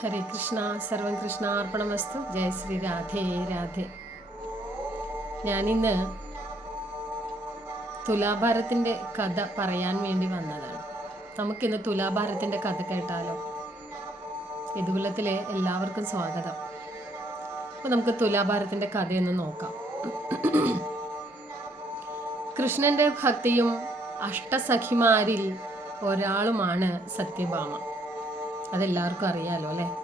ഹരേ കൃഷ്ണ സർവം കൃഷ്ണ അർപ്പണമസ്തു ജയ ശ്രീ രാധേ രാധേ ഞാനിന്ന് തുലാഭാരത്തിന്റെ കഥ പറയാൻ വേണ്ടി വന്നതാണ്. നമുക്കിന്ന് തുലാഭാരത്തിന്റെ കഥ കേട്ടാലോ? യദുകുലത്തിലെ എല്ലാവർക്കും സ്വാഗതം. അപ്പോൾ നമുക്ക് തുലാഭാരത്തിന്റെ കഥയൊന്ന് നോക്കാം. കൃഷ്ണന്റെ ഭക്തിയും അഷ്ടസഖിമാരിൽ ഒരാളുമാണ് സത്യഭാമ. അതെല്ലാവർക്കും അറിയാലോ അല്ലേ?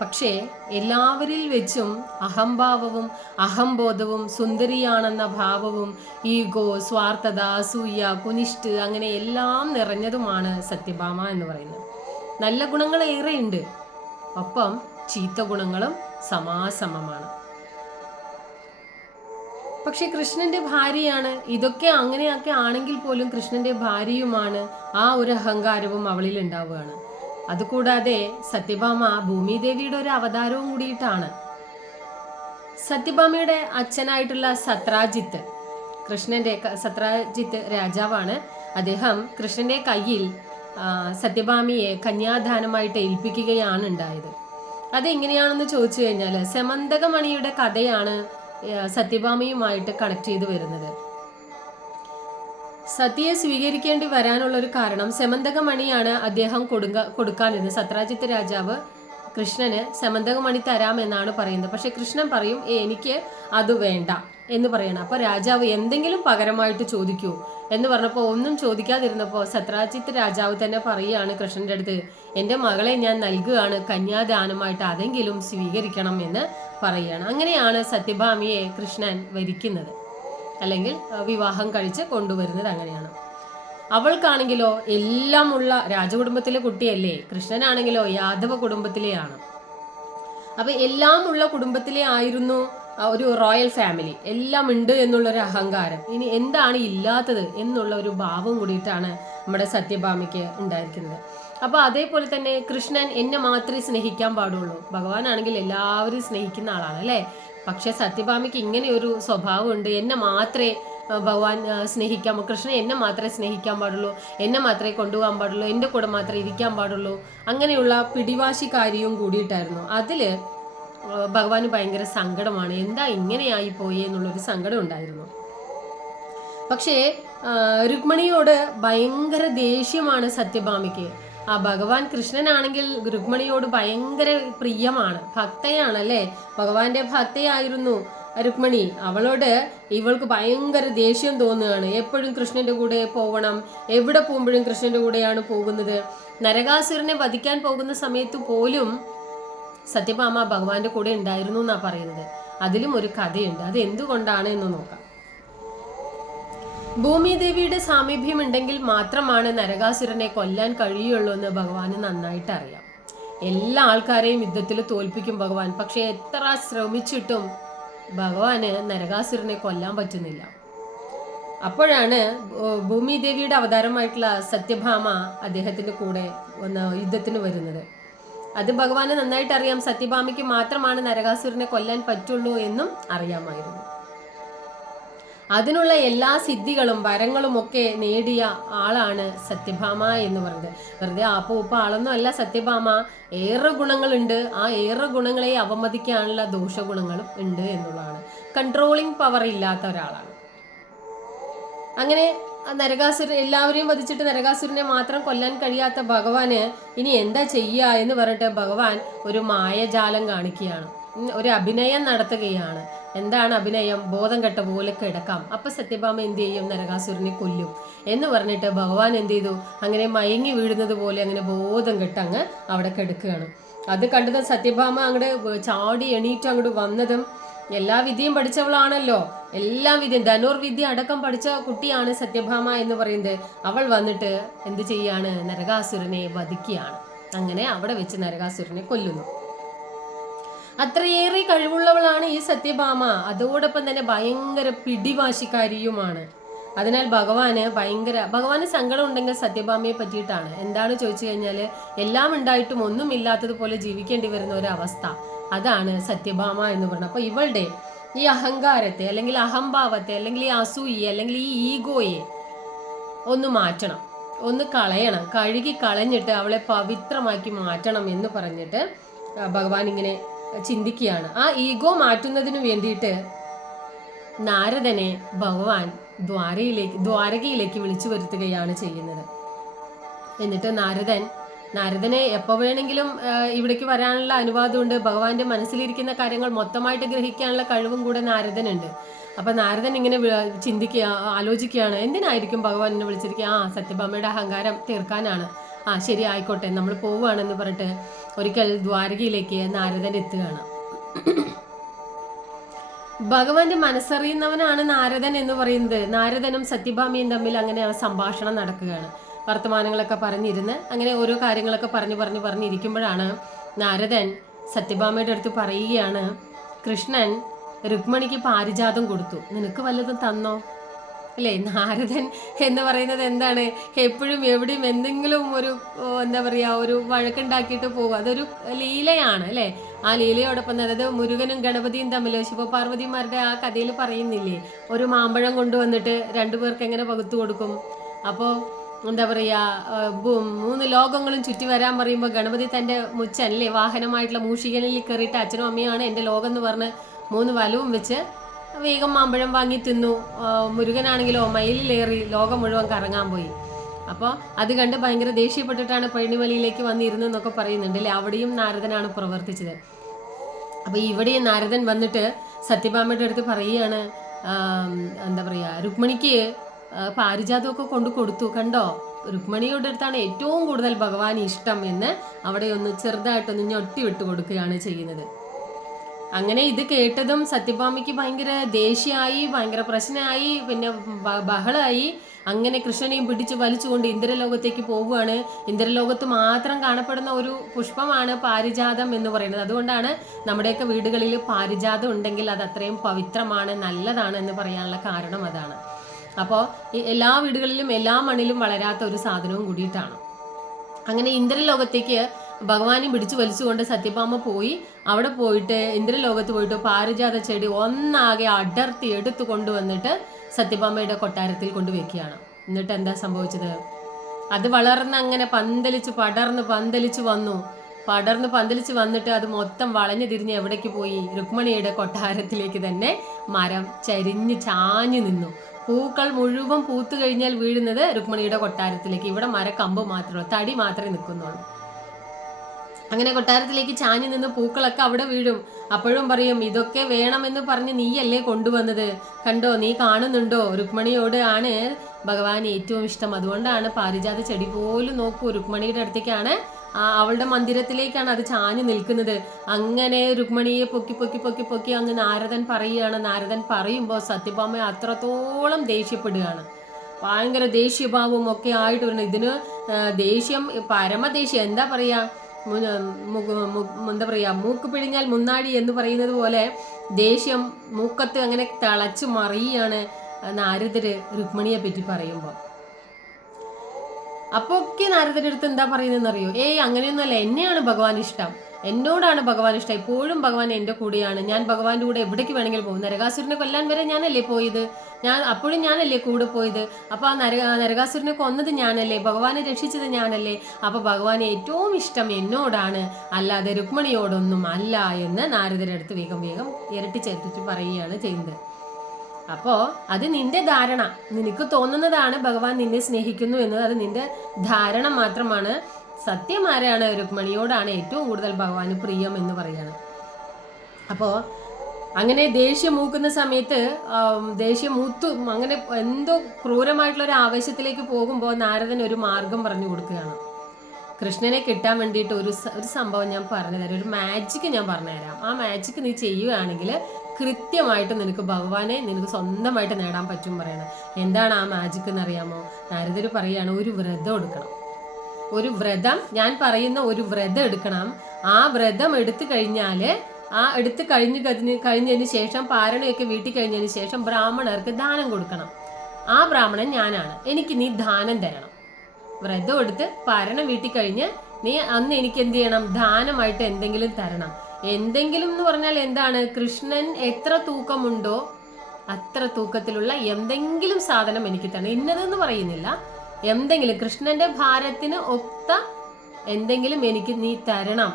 പക്ഷേ എല്ലാവരിൽ വെച്ചും അഹംഭാവവും അഹംബോധവും സുന്ദരിയാണെന്ന ഭാവവും ഈഗോ സ്വാർത്ഥത അസൂയ കുനിഷ്ട് അങ്ങനെ എല്ലാം നിറഞ്ഞതുമാണ് സത്യഭാമ എന്ന് പറയുന്നത്. നല്ല ഗുണങ്ങൾ ഏറെയുണ്ട്. ഒപ്പം ചീത്ത ഗുണങ്ങളും സമാസമമാണ്. പക്ഷെ കൃഷ്ണന്റെ ഭാര്യയാണ്. ഇതൊക്കെ അങ്ങനെയൊക്കെ ആണെങ്കിൽ പോലും കൃഷ്ണന്റെ ഭാര്യയുമാണ് ആ ഒരു അഹങ്കാരവും അവളിൽ ഉണ്ടാവുകയാണ് അതുകൂടാതെ സത്യഭാമ ഭൂമിദേവിയുടെ ഒരു അവതാരവും കൂടിയിട്ടാണ്. സത്യഭാമയുടെ അച്ഛനായിട്ടുള്ള സത്രാജിത്ത് കൃഷ്ണന്റെ സത്രാജിത്ത് രാജാവാണ്. അദ്ദേഹം കൃഷ്ണന്റെ കയ്യിൽ സത്യഭാമിയെ കന്യാദാനമായിട്ട് ഏൽപ്പിക്കുകയാണ് ഉണ്ടായത് അതെങ്ങനെയാണെന്ന് ചോദിച്ചു കഴിഞ്ഞാൽ സെമന്തകമണിയുടെ കഥയാണ് സത്യഭാമയുമായിട്ട് കണക്ട് ചെയ്തു വരുന്നത്. സതിയെ സ്വീകരിക്കേണ്ടി വരാനുള്ള ഒരു കാരണം സെമന്തകമണിയാണ് അദ്ദേഹം കൊടുങ്ക കൊടുക്കാനിരുന്നത്. സത്രാജിത്ത് രാജാവ് കൃഷ്ണന് സെമന്തകമണി തരാമെന്നാണ് പറയുന്നത്. പക്ഷെ കൃഷ്ണൻ പറയും എനിക്ക് അത് വേണ്ട എന്ന് പറയണം. അപ്പൊ രാജാവ് എന്തെങ്കിലും പകരമായിട്ട് ചോദിക്കൂ എന്ന് പറഞ്ഞപ്പോൾ ഒന്നും ചോദിക്കാതിരുന്നപ്പോൾ സത്രാജിത്ത് രാജാവ് തന്നെ പറയുകയാണ് കൃഷ്ണന്റെ അടുത്ത് എന്റെ മകളെ ഞാൻ നൽകുകയാണ് കന്യാദാനമായിട്ട് അതെങ്കിലും സ്വീകരിക്കണം എന്ന് പറയുകയാണ്. അങ്ങനെയാണ് സത്യഭാമിയെ കൃഷ്ണൻ വരിക്കുന്നത്. അല്ലെങ്കിൽ വിവാഹം കഴിച്ച് കൊണ്ടുവരുന്നത് അങ്ങനെയാണ്. അവൾക്കാണെങ്കിലോ എല്ലാമുള്ള രാജകുടുംബത്തിലെ കുട്ടിയല്ലേ കൃഷ്ണനാണെങ്കിലോ യാദവ കുടുംബത്തിലെയാണ്. അപ്പൊ എല്ലാം ഉള്ള കുടുംബത്തിലെ ആയിരുന്നു ഒരു റോയൽ ഫാമിലി. എല്ലാം ഉണ്ട് എന്നുള്ളൊരു അഹങ്കാരം. ഇനി എന്താണ് ഇല്ലാത്തത് എന്നുള്ള ഒരു ഭാവം കൂടിയിട്ടാണ് നമ്മുടെ സത്യഭാമിക്ക് ഉണ്ടായിരിക്കുന്നത്. അപ്പൊ അതേപോലെ തന്നെ കൃഷ്ണൻ എന്നെ മാത്രമേ സ്നേഹിക്കാൻ പാടുള്ളൂ. ഭഗവാനാണെങ്കിൽ എല്ലാവരും സ്നേഹിക്കുന്ന ആളാണ് അല്ലേ? പക്ഷെ സത്യഭാമിക്ക് ഇങ്ങനെ ഒരു സ്വഭാവമുണ്ട്. എന്നെ മാത്രമേ ഭഗവാൻ സ്നേഹിക്കാൻ കൃഷ്ണൻ എന്നെ മാത്രമേ സ്നേഹിക്കാൻ പാടുള്ളൂ. എന്നെ മാത്രമേ കൊണ്ടുപോകാൻ പാടുള്ളൂ. എന്റെ കൂടെ മാത്രമേ ഇരിക്കാൻ പാടുള്ളൂ. അങ്ങനെയുള്ള പിടിവാശിക്കാരിയും കൂടിയിട്ടായിരുന്നു. അതിൽ ആ, ഭഗവാന് ഭയങ്കര സങ്കടമാണ്. എന്താ ഇങ്ങനെയായി പോയി എന്നുള്ളൊരു സങ്കടം ഉണ്ടായിരുന്നു. പക്ഷേ രുക്മിണിയോട് ഭയങ്കര ദേഷ്യമാണ് സത്യഭാമിക്ക് ആ ഭഗവാൻ കൃഷ്ണനാണെങ്കിൽ രുക്മിണിയോട് ഭയങ്കര പ്രിയമാണ് ഭക്തയാണ് അല്ലേ ഭഗവാന്റെ ഭക്തയായിരുന്നു രുക്മിണി. അവളോട് ഇവൾക്ക് ഭയങ്കര ദേഷ്യം തോന്നുകയാണ്. എപ്പോഴും കൃഷ്ണന്റെ കൂടെ പോവണം. എവിടെ പോകുമ്പോഴും കൃഷ്ണന്റെ കൂടെയാണ് പോകുന്നത്. നരകാസുരനെ വധിക്കാൻ പോകുന്ന സമയത്ത് പോലും സത്യഭാമ ഭഗവാന്റെ കൂടെ ഉണ്ടായിരുന്നു എന്നാ പറയുന്നത്. അതിലും ഒരു കഥയുണ്ട്. അത് എന്തുകൊണ്ടാണ് എന്ന് നോക്കാം. ഭൂമിദേവിയുടെ സാമീപ്യം ഉണ്ടെങ്കിൽ മാത്രമാണ് നരകാസുരനെ കൊല്ലാൻ കഴിയുള്ളൂ എന്ന് ഭഗവാന് നന്നായിട്ട് അറിയാം എല്ലാ ആൾക്കാരെയും യുദ്ധത്തിൽ തോൽപ്പിക്കും ഭഗവാൻ. പക്ഷെ എത്ര ശ്രമിച്ചിട്ടും ഭഗവാന് നരകാസുരനെ കൊല്ലാൻ പറ്റുന്നില്ല. അപ്പോഴാണ് ഭൂമിദേവിയുടെ അവതാരമായിട്ടുള്ള സത്യഭാമ അദ്ദേഹത്തിന്റെ കൂടെ ഒന്ന് യുദ്ധത്തിന് വരുന്നത്. അത് ഭഗവാന് നന്നായിട്ട് അറിയാം സത്യഭാമയ്ക്ക് മാത്രമാണ് നരകാസുരനെ കൊല്ലാൻ പറ്റുള്ളൂ എന്നും അറിയാമായിരുന്നു. അതിനുള്ള എല്ലാ സിദ്ധികളും വരങ്ങളും ഒക്കെ നേടിയ ആളാണ് സത്യഭാമ എന്ന് പറഞ്ഞത്. വെറുതെ ആപ്പോ ഉപ്പ ആളൊന്നും അല്ല സത്യഭാമ. ഏറെ ഗുണങ്ങളുണ്ട്. ആ ഏറെ ഗുണങ്ങളെ അവമതിക്കാനുള്ള ദോഷഗുണങ്ങളും ഉണ്ട് എന്നുള്ളതാണ്. കൺട്രോളിങ് പവർ ഇല്ലാത്ത ഒരാളാണ്. അങ്ങനെ നരകാസുര നരകാസുരൻ എല്ലാവരെയും വധിച്ചിട്ട് നരകാസുരനെ മാത്രം കൊല്ലാൻ കഴിയാത്ത ഭഗവാന് ഇനി എന്താ ചെയ്യുക എന്ന് പറഞ്ഞിട്ട് ഭഗവാൻ ഒരു മായജാലം കാണിക്കുകയാണ്. ഒരു അഭിനയം നടത്തുകയാണ്. എന്താണ് അഭിനയം? ബോധം കെട്ട പോലെ കിടക്കാം. അപ്പൊ സത്യഭാമ എന്ത് ചെയ്യും? നരകാസുരനെ കൊല്ലും. എന്ന് പറഞ്ഞിട്ട് ഭഗവാൻ എന്ത് ചെയ്തു? അങ്ങനെ മയങ്ങി വീഴുന്നത് പോലെ അങ്ങനെ ബോധം കെട്ട് അങ്ങ് അവിടെ കിടക്കുകയാണ്. അത് കണ്ടത് സത്യഭാമ അങ്ങോട്ട് ചാടി എണീറ്റ് അങ്ങോട്ട് വന്നതും എല്ലാ വിദ്യയും പഠിച്ചവളാണല്ലോ. എല്ലാ വിദ്യയും ധനുർവിദ്യ അടക്കം പഠിച്ച കുട്ടിയാണ് സത്യഭാമ എന്ന് പറയുന്നത്. അവൾ വന്നിട്ട് എന്ത് ചെയ്യാണ്? നരകാസുരനെ വധിക്കുകയാണ്. അങ്ങനെ അവിടെ വെച്ച് നരകാസുരനെ കൊല്ലുന്നു. അത്രയേറെ കഴിവുള്ളവളാണ് ഈ സത്യഭാമ. അതോടൊപ്പം തന്നെ ഭയങ്കര പിടിവാശിക്കാരിയുമാണ്. അതിനാൽ ഭഗവാന് ഭയങ്കര ഭഗവാന് സങ്കടം ഉണ്ടെങ്കിൽ സത്യഭാമയെ പറ്റിയിട്ടാണ്. എന്താണ് ചോദിച്ചു കഴിഞ്ഞാൽ എല്ലാം ഉണ്ടായിട്ടും ഒന്നുമില്ലാത്തതുപോലെ ജീവിക്കേണ്ടി വരുന്ന ഒരു അവസ്ഥ അതാണ് സത്യഭാമ എന്ന് പറയുന്നത്. അപ്പോൾ ഇവളുടെ ഈ അഹങ്കാരത്തെ അല്ലെങ്കിൽ അഹംഭാവത്തെ അല്ലെങ്കിൽ ഈ അസൂയെ അല്ലെങ്കിൽ ഈ ഈഗോയെ ഒന്ന് മാറ്റണം. ഒന്ന് കളയണം. കഴുകി കളഞ്ഞിട്ട് അവളെ പവിത്രമാക്കി മാറ്റണം എന്ന് പറഞ്ഞിട്ട് ഭഗവാൻ ഇങ്ങനെ ചിന്തിക്കുകയാണ്. ആ ഈഗോ മാറ്റുന്നതിന് വേണ്ടിയിട്ട് നാരദനെ ഭഗവാൻ ദ്വാരയിലേക്ക് ദ്വാരകയിലേക്ക് വിളിച്ചു വരുത്തുകയാണ് ചെയ്യുന്നത്. എന്നിട്ട് നാരദൻ നാരദനെ എപ്പോൾ വേണമെങ്കിലും ഇവിടേക്ക് വരാനുള്ള അനുവാദമുണ്ട്. ഭഗവാന്റെ മനസ്സിലിരിക്കുന്ന കാര്യങ്ങൾ മൊത്തമായിട്ട് ഗ്രഹിക്കാനുള്ള കഴിവും കൂടെ നാരദനുണ്ട്. അപ്പൊ നാരദൻ ഇങ്ങനെ ചിന്തിക്കുക ആലോചിക്കുകയാണ്. എന്തിനായിരിക്കും ഭഗവാൻ എന്നെ വിളിച്ചിരിക്കുക? ആ സത്യഭാമയുടെ അഹങ്കാരം തീർക്കാനാണ്. ആ ശരി ആയിക്കോട്ടെ. നമ്മൾ പോവുകയാണെന്ന് പറഞ്ഞിട്ട് ഒരിക്കൽ ദ്വാരകയിലേക്ക് നാരദൻ എത്തുകയാണ്. ഭഗവാന്റെ മനസ്സറിയുന്നവനാണ് നാരദൻ എന്ന് പറയുന്നത്. നാരദനും സത്യഭാമിയും തമ്മിൽ അങ്ങനെ സംഭാഷണം നടക്കുകയാണ്. വർത്തമാനങ്ങളൊക്കെ പറഞ്ഞിരുന്ന് അങ്ങനെ ഓരോ കാര്യങ്ങളൊക്കെ പറഞ്ഞു പറഞ്ഞു പറഞ്ഞിരിക്കുമ്പോഴാണ് നാരദൻ സത്യഭാമയുടെ അടുത്ത് പറയുകയാണ് കൃഷ്ണൻ രുക്മിണിക്ക് പാരിജാതം കൊടുത്തു. നിനക്ക് വല്ലതും തന്നോ? അല്ലേ? നാരദൻ എന്ന് പറയുന്നത് എന്താണ്? എപ്പോഴും എവിടെയും എന്തെങ്കിലും ഒരു എന്താ പറയുക ഒരു വഴക്കുണ്ടാക്കിയിട്ട് പോകും അതൊരു ലീലയാണ് അല്ലേ? ആ ലീലയോടൊപ്പം അതായത് മുരുകനും ഗണപതിയും തമ്മിൽ ശിവപാർവതിമാരുടെ ആ കഥയിൽ പറയുന്നില്ലേ? ഒരു മാമ്പഴം കൊണ്ടുവന്നിട്ട് രണ്ടുപേർക്ക് എങ്ങനെ പകുത്തു കൊടുക്കും? അപ്പോൾ എന്താ പറയുക മൂന്ന് ലോകങ്ങളും ചുറ്റി വരാൻ പറയുമ്പോൾ ഗണപതി തന്റെ മുച്ചല്ലേ വാഹനമായിട്ടുള്ള മൂഷികനിൽ കയറിയിട്ട് അച്ഛനും അമ്മയാണ് എന്റെ ലോകം എന്ന് പറഞ്ഞ് മൂന്ന് വലവും വെച്ച് വേഗം മാമ്പഴം വാങ്ങി തിന്നു. മുരുകനാണെങ്കിലോ മയിലിലേറി ലോകം മുഴുവൻ കറങ്ങാൻ പോയി. അപ്പോൾ അത് കണ്ട് ഭയങ്കര ദേഷ്യപ്പെട്ടിട്ടാണ് പഴനിമലയിലേക്ക് വന്നിരുന്നെന്നൊക്കെ പറയുന്നുണ്ട് അല്ലേ? അവിടെയും നാരദനാണ് പ്രവർത്തിച്ചത്. അപ്പോൾ ഇവിടെയും നാരദൻ വന്നിട്ട് സത്യഭാമയുടെ അടുത്ത് പറയുകയാണ് എന്താ പറയുക രുക്മിണിക്ക് പാരിജാതമൊക്കെ കൊണ്ട് കൊടുത്തു കണ്ടോ? രുക്മിണിയുടെ അടുത്താണ് ഏറ്റവും കൂടുതൽ ഭഗവാൻ ഇഷ്ടം എന്ന് അവിടെ ഒന്ന് ചെറുതായിട്ടൊന്ന് ഞൊട്ടി വിട്ട് കൊടുക്കുകയാണ് ചെയ്യുന്നത്. അങ്ങനെ ഇത് കേട്ടതും സത്യഭാമയ്ക്ക് ഭയങ്കര ദേഷ്യമായി ഭയങ്കര പ്രശ്നമായി പിന്നെ ബഹളമായി അങ്ങനെ കൃഷ്ണനെയും പിടിച്ച് വലിച്ചുകൊണ്ട് ഇന്ദ്രലോകത്തേക്ക് പോവുകയാണ്. ഇന്ദ്രലോകത്ത് മാത്രം കാണപ്പെടുന്ന ഒരു പുഷ്പമാണ് പാരിജാതം എന്ന് പറയുന്നത്. അതുകൊണ്ടാണ് നമ്മുടെയൊക്കെ വീടുകളിൽ പാരിജാതം ഉണ്ടെങ്കിൽ അത് അത്രയും പവിത്രമാണ് നല്ലതാണ് എന്ന് പറയാനുള്ള കാരണം അതാണ്. അപ്പോൾ എല്ലാ വീടുകളിലും എല്ലാ മണ്ണിലും വളരാത്ത ഒരു സാധനവും കൂടിയിട്ടാണ്. അങ്ങനെ ഇന്ദ്രലോകത്തേക്ക് ഭഗവാനെ പിടിച്ചു വലിച്ചുകൊണ്ട് സത്യഭാമ പോയി. അവിടെ പോയിട്ട് ഇന്ദ്രലോകത്ത് പോയിട്ട് പാരിജാത ചെടി ഒന്നാകെ അടർത്തി എടുത്തു കൊണ്ടുവന്നിട്ട് സത്യഭാമയുടെ കൊട്ടാരത്തിൽ കൊണ്ടുവയ്ക്കുകയാണ്. എന്നിട്ട് എന്താ സംഭവിച്ചത്? അത് വളർന്ന് അങ്ങനെ പന്തലിച്ച് പടർന്ന് പന്തലിച്ച് വന്നു. പടർന്ന് പന്തലിച്ച് വന്നിട്ട് അത് മൊത്തം വളഞ്ഞു തിരിഞ്ഞ് എവിടേക്ക് പോയി? രുക്മണിയുടെ കൊട്ടാരത്തിലേക്ക് തന്നെ മരം ചരിഞ്ഞ് ചാഞ്ഞു നിന്നു. പൂക്കൾ മുഴുവൻ പൂത്തു കഴിഞ്ഞാൽ വീഴുന്നത് രുക്മണിയുടെ കൊട്ടാരത്തിലേക്ക്. ഇവിടെ മരക്കമ്പ് മാത്രമേ തടി മാത്രമേ നിൽക്കുന്നുള്ളൂ. അങ്ങനെ കൊട്ടാരത്തിലേക്ക് ചാഞ്ഞു നിന്ന് പൂക്കളൊക്കെ അവിടെ വീഴും. അപ്പോഴും പറയും ഇതൊക്കെ വേണമെന്ന് പറഞ്ഞ് നീയല്ലേ കൊണ്ടുവന്നത്? കണ്ടോ നീ കാണുന്നുണ്ടോ? രുക്മണിയോട് ആണ് ഭഗവാൻ ഏറ്റവും ഇഷ്ടം. അതുകൊണ്ടാണ് പാരിജാത ചെടി പോലും നോക്കൂ. രുക്മണിയുടെ അടുത്തേക്കാണ് അവളുടെ മന്ദിരത്തിലേക്കാണ് അത് ചാഞ്ഞു നിൽക്കുന്നത്. അങ്ങനെ രുക്മണിയെ പൊക്കി പൊക്കി പൊക്കി പൊക്കി അങ്ങ് നാരദൻ പറയുകയാണ്. നാരദൻ പറയുമ്പോൾ സത്യഭാമ അത്രത്തോളം ദേഷ്യപ്പെടുകയാണ്. ഭയങ്കര ദേഷ്യഭാവവും ഒക്കെ ആയിട്ട് വരുന്നത് ഇതിന് ദേഷ്യം പരമദേഷ്യം എന്താ പറയാ? മു- മു- മു- എന്താ പറയാ മൂക്ക് പിഴിഞ്ഞാൽ മുന്നാടി എന്ന് പറയുന്നത് പോലെ ദേഷ്യം മൂക്കത്ത് അങ്ങനെ തിളച്ചു മറിയാണ് നാരദര് രുക്മിണിയെ പറ്റി പറയുമ്പോൾ അപ്പൊ ഒക്കെ നാരദരുടെ അടുത്ത് എന്താ പറയുന്നതെന്ന് അറിയോ? ഏയ് അങ്ങനെയൊന്നുമല്ല. എന്നെയാണ് ഭഗവാൻ ഇഷ്ടം എന്നോടാണ് ഭഗവാൻ ഇഷ്ടം. എപ്പോഴും ഭഗവാൻ എന്റെ കൂടെയാണ്. ഞാൻ ഭഗവാന്റെ കൂടെ എവിടേക്ക് വേണമെങ്കിലും പോകും. നരകാസുരനെ കൊല്ലാൻ വരെ ഞാനല്ലേ പോയത്? ഞാൻ അപ്പോഴും ഞാനല്ലേ കൂടെ പോയത്? അപ്പൊ ആ നര നരകാസുരനെ കൊന്നത് ഞാനല്ലേ? ഭഗവാനെ രക്ഷിച്ചത് ഞാനല്ലേ? അപ്പൊ ഭഗവാന് ഏറ്റവും ഇഷ്ടം എന്നോടാണ്. അല്ലാതെ രുക്മിണിയോടൊന്നും അല്ല എന്ന് നാരദരെ അടുത്ത് വേഗം വേഗം ഇരട്ടിച്ചേർത്തിട്ട് പറയുകയാണ് ചെയ്യുന്നത് അപ്പോൾ അത് നിന്റെ ധാരണ. നിനക്ക് തോന്നുന്നതാണ് ഭഗവാൻ നിന്നെ സ്നേഹിക്കുന്നു എന്നത്. അത് നിന്റെ ധാരണ മാത്രമാണ്. സത്യം ആരാണ് രുക്മണിയോടാണ് ഏറ്റവും കൂടുതൽ ഭഗവാന് പ്രിയം എന്ന് പറയുകയാണ് അപ്പോൾ അങ്ങനെ ദേഷ്യം മൂക്കുന്ന സമയത്ത് ദേഷ്യം മൂത്തു അങ്ങനെ എന്തോ ക്രൂരമായിട്ടുള്ള ഒരു ആവേശത്തിലേക്ക് പോകുമ്പോൾ നാരദൻ ഒരു മാർഗം പറഞ്ഞു കൊടുക്കുകയാണ്. കൃഷ്ണനെ കിട്ടാൻ വേണ്ടിയിട്ട് ഒരു ഒരു സംഭവം ഞാൻ പറഞ്ഞുതരാം ഒരു മാജിക്ക് ഞാൻ പറഞ്ഞുതരാം ആ മാജിക്ക് നീ ചെയ്യുകയാണെങ്കിൽ കൃത്യമായിട്ട് നിനക്ക് ഭഗവാനെ നിനക്ക് സ്വന്തമായിട്ട് നേടാൻ പറ്റും പറയണം. എന്താണ് ആ മാജിക്ക് എന്നറിയാമോ? നാരദർ പറയുകയാണ് ഒരു വ്രതം എടുക്കണം. ഒരു വ്രതം ഞാൻ പറയുന്ന ഒരു വ്രതം എടുക്കണം. ആ വ്രതം എടുത്തു കഴിഞ്ഞാൽ ആ എടുത്തു കഴിഞ്ഞ് കഴിഞ്ഞ് കഴിഞ്ഞതിന് ശേഷം പാരണയൊക്കെ വീട്ടിൽ കഴിഞ്ഞതിന് ശേഷം ബ്രാഹ്മണർക്ക് ദാനം കൊടുക്കണം. ആ ബ്രാഹ്മണൻ ഞാനാണ്. എനിക്ക് നീ ദാനം തരണം. വ്രതം എടുത്ത് പാരണം വീട്ടിൽ കഴിഞ്ഞ് നീ അന്ന് എനിക്ക് എന്ത് ചെയ്യണം? ദാനമായിട്ട് എന്തെങ്കിലും തരണം. എന്തെങ്കിലും എന്ന് പറഞ്ഞാൽ എന്താണ്? കൃഷ്ണൻ എത്ര തൂക്കമുണ്ടോ അത്ര തൂക്കത്തിലുള്ള എന്തെങ്കിലും സാധനം എനിക്ക് തരണം. ഇന്നതെന്ന് പറയുന്നില്ല. എന്തെങ്കിലും കൃഷ്ണന്റെ ഭാരത്തിന് ഒത്ത എന്തെങ്കിലും എനിക്ക് നീ തരണം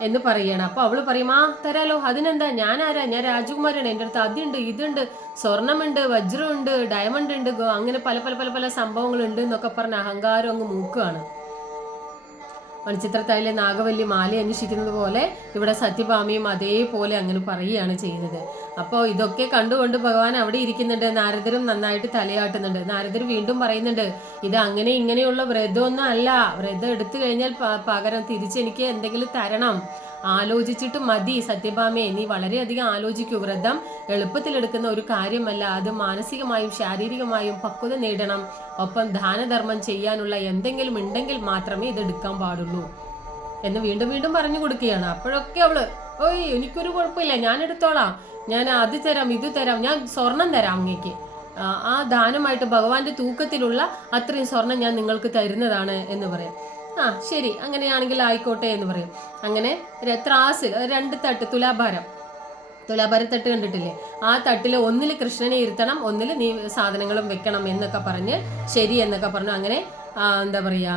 എന്ന് പറയണം. അപ്പൊ അവൾ പറയും ആ തരാലോ അതിനെന്താ? ഞാൻ ആരാ ഞാൻ രാജകുമാരാണ് എന്റെ അടുത്ത് അതുണ്ട് ഇതുണ്ട് സ്വർണമുണ്ട് വജ്രമുണ്ട് ഡയമണ്ട് ഉണ്ട് അങ്ങനെ പല പല പല പല സംഭവങ്ങളുണ്ട് എന്നൊക്കെ പറഞ്ഞ് അഹങ്കാരം അങ്ങ് മൂക്കുകയാണ്. മണിച്ചിത്രത്താഴിലെ നാഗവല്ലി മാല അന്വേഷിക്കുന്നത് പോലെ ഇവിടെ സത്യഭാമിയും അതേപോലെ അങ്ങനെ പറയുകയാണ് ചെയ്യുന്നത്. അപ്പോൾ ഇതൊക്കെ കണ്ടുകൊണ്ട് ഭഗവാൻ അവിടെ ഇരിക്കുന്നുണ്ട്. നാരദരും നന്നായിട്ട് തലയാട്ടുന്നുണ്ട്. നാരദർ വീണ്ടും പറയുന്നുണ്ട് ഇത് അങ്ങനെ ഇങ്ങനെയുള്ള വ്രതമൊന്നും അല്ല. വ്രതം എടുത്തു കഴിഞ്ഞാൽ പകരം തിരിച്ചെനിക്ക് എന്തെങ്കിലും തരണം. ആലോചിച്ചിട്ട് മതി. സത്യഭാമേ നീ വളരെയധികം ആലോചിക്കൂ. വ്രതം എളുപ്പത്തിലെടുക്കുന്ന ഒരു കാര്യമല്ല. അത് മാനസികമായും ശാരീരികമായും പക്വത നേടണം. ഒപ്പം ദാനധർമ്മം ചെയ്യാനുള്ള എന്തെങ്കിലും ഉണ്ടെങ്കിൽ മാത്രമേ ഇത് എടുക്കാൻ പാടുള്ളൂ എന്ന് വീണ്ടും വീണ്ടും പറഞ്ഞു കൊടുക്കുകയാണ്. അപ്പോഴൊക്കെ അവൾ ഓയ് എനിക്കൊരു കുഴപ്പമില്ല. ഞാൻ എടുത്തോളാം. ഞാൻ അത് തരാം ഇത് തരാം. ഞാൻ സ്വർണം തരാം അങ്ങേക്ക്. ആ, ദാനമായിട്ട് ഭഗവാന്റെ തൂക്കത്തിലുള്ള അത്രയും സ്വർണം ഞാൻ നിങ്ങൾക്ക് തരുന്നതാണ് എന്ന് പറയാം. ആ ശരി. അങ്ങനെയാണെങ്കിൽ ആയിക്കോട്ടെ എന്ന് പറയും. അങ്ങനെ ത്രാസിൽ രണ്ട് തട്ട് തുലാഭാരം. തുലാഭാരത്തട്ട് കണ്ടിട്ടില്ലേ? ആ തട്ടിൽ ഒന്നിൽ കൃഷ്ണനെ ഇരുത്തണം ഒന്നിൽ നീ സാധനങ്ങളും വെക്കണം എന്നൊക്കെ പറഞ്ഞ് ശരി എന്നൊക്കെ പറഞ്ഞു. അങ്ങനെ എന്താ പറയാ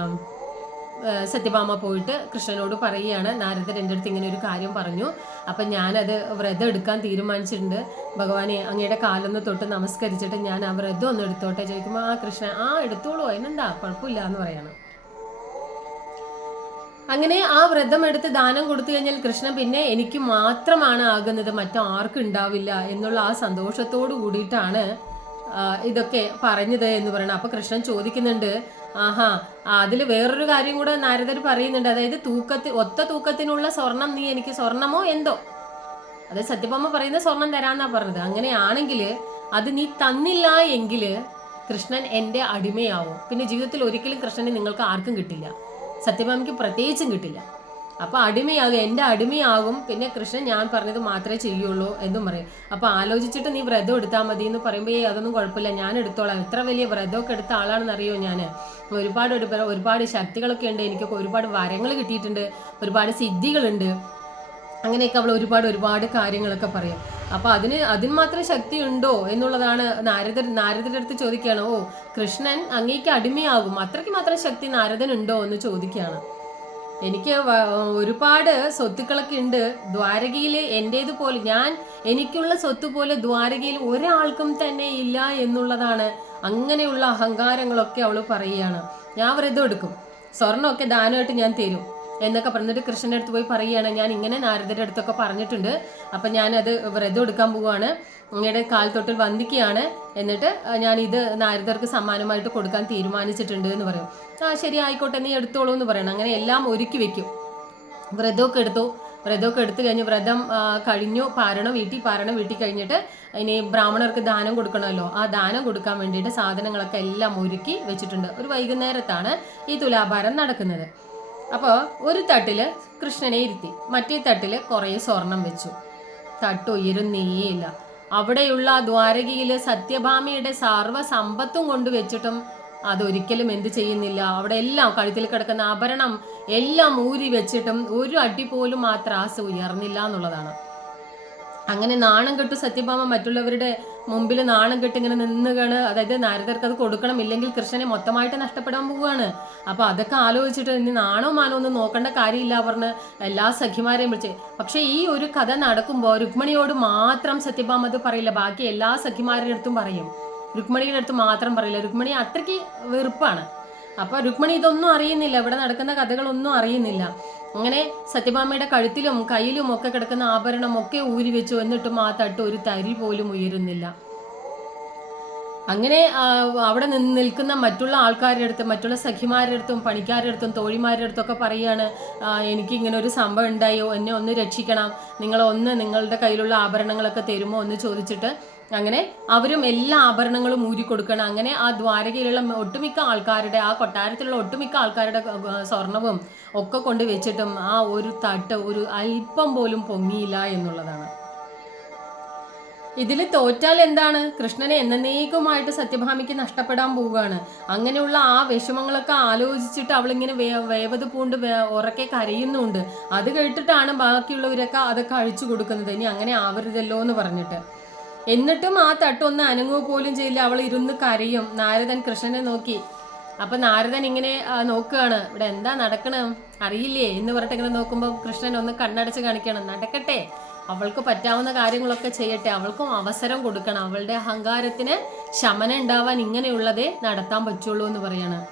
സത്യഭാമ പോയിട്ട് കൃഷ്ണനോട് പറയുകയാണ്. നാരദർ എന്റെ അടുത്ത് ഇങ്ങനെ ഒരു കാര്യം പറഞ്ഞു. അപ്പം ഞാനത് വ്രതം എടുക്കാൻ തീരുമാനിച്ചിട്ടുണ്ട്. ഭഗവാനെ അങ്ങയുടെ കാലൊന്ന് തൊട്ട് നമസ്കരിച്ചിട്ട് ഞാൻ ആ വ്രതം ഒന്ന് എടുത്തോട്ടെ ചോദിക്കുമ്പോൾ ആ കൃഷ്ണൻ ആ എടുത്തോളൂ അതിനെന്താ? കുഴപ്പമില്ല എന്ന് പറയണം. അങ്ങനെ ആ വ്രതം എടുത്ത് ദാനം കൊടുത്തു കഴിഞ്ഞാൽ കൃഷ്ണൻ പിന്നെ എനിക്ക് മാത്രമാണ് ആകുന്നത് മറ്റാർക്കും ഉണ്ടാവില്ല എന്നുള്ള ആ സന്തോഷത്തോട് കൂടിയിട്ടാണ് ഇതൊക്കെ പറഞ്ഞത് എന്ന് പറയണം അപ്പൊ കൃഷ്ണൻ ചോദിക്കുന്നുണ്ട് ആഹാ അതിൽ വേറൊരു കാര്യം കൂടെ നാരദർ പറയുന്നുണ്ട്. അതായത് തൂക്കത്തിൽ ഒത്ത തൂക്കത്തിനുള്ള സ്വർണം നീ എനിക്ക് സ്വർണമോ എന്തോ? അത് സത്യഭാമ പറയുന്ന സ്വർണം തരാന്നാ പറഞ്ഞത്. അങ്ങനെയാണെങ്കിൽ അത് നീ തന്നില്ല എങ്കിൽ കൃഷ്ണൻ എന്റെ അടിമയാവും. പിന്നെ ജീവിതത്തിൽ ഒരിക്കലും കൃഷ്ണനെ നിങ്ങൾക്ക് ആർക്കും കിട്ടില്ല. സത്യഭാമയ്ക്ക് പ്രത്യേകിച്ചും കിട്ടില്ല. അപ്പൊ അടിമയാകും എന്റെ അടിമയാകും. പിന്നെ കൃഷ്ണൻ ഞാൻ പറഞ്ഞത് മാത്രമേ ചെയ്യുള്ളൂ എന്നും പറയും. അപ്പൊ ആലോചിച്ചിട്ട് നീ വ്രതം എടുത്താൽ മതി എന്ന് പറയുമ്പോൾ ഏ അതൊന്നും കുഴപ്പമില്ല ഞാൻ എടുത്തോളാം. എത്ര വലിയ വ്രതമൊക്കെ എടുത്ത ആളാണെന്ന് അറിയോ ഞാൻ? ഒരുപാട് ഒരുപാട് ശക്തികളൊക്കെ ഉണ്ട്. എനിക്കൊക്കെ ഒരുപാട് വരങ്ങൾ കിട്ടിയിട്ടുണ്ട്. ഒരുപാട് സിദ്ധികളുണ്ട്. അങ്ങനെയൊക്കെ അവൾ ഒരുപാട് ഒരുപാട് കാര്യങ്ങളൊക്കെ പറയും. അപ്പൊ അതിന് അതിന് മാത്രം ശക്തി ഉണ്ടോ എന്നുള്ളതാണ് നാരദർ നാരദരുടെ അടുത്ത് ചോദിക്കുകയാണ്. ഓ കൃഷ്ണൻ അങ്ങേക്ക് അടിമയാകും. അത്രയ്ക്ക് മാത്രം ശക്തി നാരദൻ ഉണ്ടോ എന്ന് ചോദിക്കുകയാണ്. എനിക്ക് ഒരുപാട് സ്വത്തുക്കളൊക്കെ ഉണ്ട്. ദ്വാരകയിൽ എന്റേതുപോലെ ഞാൻ എനിക്കുള്ള സ്വത്ത് പോലെ ദ്വാരകയിൽ ഒരാൾക്കും തന്നെ ഇല്ല എന്നുള്ളതാണ് അങ്ങനെയുള്ള അഹങ്കാരങ്ങളൊക്കെ അവൾ പറയുകയാണ്. ഞാൻ വ്രതം എടുക്കും സ്വർണമൊക്കെ ദാനമായിട്ട് ഞാൻ തരും. എന്നൊക്കെ പറഞ്ഞിട്ട് കൃഷ്ണന്റെ അടുത്ത് പോയി പറയുകയാണ്. ഞാൻ ഇങ്ങനെ നാരദരുടെ അടുത്തൊക്കെ പറഞ്ഞിട്ടുണ്ട്. അപ്പം ഞാനത് വ്രതം എടുക്കാൻ പോവുകയാണ് അങ്ങയുടെ കാൽ തൊട്ടിൽ വന്ദിക്കുകയാണ്. എന്നിട്ട് ഞാൻ ഇത് നാരദർക്ക് സമ്മാനമായിട്ട് കൊടുക്കാൻ തീരുമാനിച്ചിട്ടുണ്ട് എന്ന് പറയും. ആ ശരി ആയിക്കോട്ടെ നീ എടുത്തോളൂ എന്ന് പറയണം. അങ്ങനെ എല്ലാം ഒരുക്കി വെക്കും. വ്രതമൊക്കെ എടുത്തു. വ്രതമൊക്കെ എടുത്തു കഴിഞ്ഞ് വ്രതം കഴിഞ്ഞു. പാരണം വീട്ടിൽ പാരണം വീട്ടിൽ കഴിഞ്ഞിട്ട് ഇനി ബ്രാഹ്മണർക്ക് ദാനം കൊടുക്കണമല്ലോ. ആ ദാനം കൊടുക്കാൻ വേണ്ടിയിട്ട് സാധനങ്ങളൊക്കെ എല്ലാം ഒരുക്കി വെച്ചിട്ടുണ്ട്. ഒരു വൈകുന്നേരത്താണ് ഈ തുലാഭാരം നടക്കുന്നത്. അപ്പോൾ ഒരു തട്ടിൽ കൃഷ്ണനെ ഇരുത്തി മറ്റേ തട്ടിൽ കുറേ സ്വർണം വെച്ചു. തട്ട് ഉയരുന്നേയില്ല അവിടെയുള്ള ദ്വാരകയിൽ സത്യഭാമയുടെ സർവ സമ്പത്തും കൊണ്ട് വെച്ചിട്ടും അതൊരിക്കലും എന്ത് ചെയ്യുന്നില്ല. അവിടെ എല്ലാം കഴുത്തിൽ കിടക്കുന്ന ആഭരണം എല്ലാം ഊരി വെച്ചിട്ടും ഒരു അടി പോലും ആ ത്രാസ് ഉയർന്നില്ല എന്നുള്ളതാണ്. അങ്ങനെ നാണം കെട്ടു സത്യഭാമ മറ്റുള്ളവരുടെ മുമ്പിൽ നാണം കെട്ട് ഇങ്ങനെ നിന്നുകയാണ്. അതായത് നാരദർക്ക് അത് കൊടുക്കണം ഇല്ലെങ്കിൽ കൃഷ്ണനെ മൊത്തമായിട്ട് നഷ്ടപ്പെടാൻ പോവുകയാണ്. അപ്പൊ അതൊക്കെ ആലോചിച്ചിട്ട് ഇനി നാണോ മാനോ ഒന്നും നോക്കേണ്ട കാര്യമില്ല പറഞ്ഞ് എല്ലാ സഖിമാരെയും വിളിച്ച്. പക്ഷെ ഈ ഒരു കഥ നടക്കുമ്പോൾ രുക്മിണിയോട് മാത്രം സത്യഭാമ അത് പറയില്ല. ബാക്കി എല്ലാ സഖിമാരുടെ അടുത്തും പറയും. രുക്മിണിയുടെ അടുത്ത് മാത്രം പറയില്ല. രുക്മിണി അത്രയ്ക്ക് വെറുപ്പാണ്. അപ്പൊ രുക്മിണി ഇതൊന്നും അറിയുന്നില്ല. ഇവിടെ നടക്കുന്ന കഥകളൊന്നും അറിയുന്നില്ല. അങ്ങനെ സത്യഭാമയുടെ കഴുത്തിലും കയ്യിലും ഒക്കെ കിടക്കുന്ന ആഭരണം ഒക്കെ ഊരി വെച്ചു. എന്നിട്ടും ആ തട്ട് ഒരു തരി പോലും ഉയരുന്നില്ല. അങ്ങനെ അവിടെ നിന്ന് നിൽക്കുന്ന മറ്റുള്ള ആൾക്കാരുടെ അടുത്ത് മറ്റുള്ള സഖിമാരുടെ അടുത്തും പണിക്കാരുടെ അടുത്തും തോഴിമാരുടെ അടുത്തൊക്കെ പറയുകയാണ് എനിക്ക് ഇങ്ങനെ ഒരു സംഭവം ഉണ്ടായോ. എന്നെ ഒന്ന് രക്ഷിക്കണം. നിങ്ങളൊന്ന് നിങ്ങളുടെ കയ്യിലുള്ള ആഭരണങ്ങളൊക്കെ തരുമോ എന്ന് ചോദിച്ചിട്ട് അങ്ങനെ അവരും എല്ലാ ആഭരണങ്ങളും ഊരി കൊടുക്കണം. അങ്ങനെ ആ ദ്വാരകയിലുള്ള ഒട്ടുമിക്ക ആൾക്കാരുടെ ആ കൊട്ടാരത്തിലുള്ള ഒട്ടുമിക്ക ആൾക്കാരുടെ സ്വർണവും ഒക്കെ കൊണ്ട് വെച്ചിട്ടും ആ ഒരു തട്ട് ഒരു അല്പം പോലും പൊങ്ങിയില്ല എന്നുള്ളതാണ്. ഇതിൽ തോറ്റാൽ എന്താണ്? കൃഷ്ണനെ എന്നേക്കുമായിട്ട് സത്യഭാമിക്ക് നഷ്ടപ്പെടാൻ പോവുകയാണ്. അങ്ങനെയുള്ള ആ വിഷമങ്ങളൊക്കെ ആലോചിച്ചിട്ട് അവളിങ്ങനെ വേ വേവത് പൂണ്ട് ഉറക്കെ കരയുന്നുണ്ട്. അത് കേട്ടിട്ടാണ് ബാക്കിയുള്ളവരൊക്കെ അതൊക്കെ അഴിച്ചു കൊടുക്കുന്നത്. ഇനി അങ്ങനെ ആവരുതല്ലോ എന്ന് പറഞ്ഞിട്ട്. എന്നിട്ടും ആ തട്ടൊന്ന് അനങ്ങുക പോലും ചെയ്യില്ല. അവൾ ഇരുന്ന് കരയും. നാരദൻ കൃഷ്ണനെ നോക്കി. അപ്പൊ നാരദൻ ഇങ്ങനെ നോക്കുകയാണ്. ഇവിടെ എന്താ നടക്കണം? അറിയില്ലേ? എന്ന് പറഞ്ഞിട്ട് ഇങ്ങനെ നോക്കുമ്പോൾ കൃഷ്ണൻ ഒന്ന് കണ്ണടച്ച് കാണിക്കണം നടക്കട്ടെ. അവൾക്ക് പറ്റാവുന്ന കാര്യങ്ങളൊക്കെ ചെയ്യട്ടെ. അവൾക്കും അവസരം കൊടുക്കണം. അവളുടെ അഹങ്കാരത്തിന് ശമനം ഉണ്ടാവാൻ ഇങ്ങനെയുള്ളതേ നടത്താൻ പറ്റുള്ളൂ എന്ന് പറയാണ്.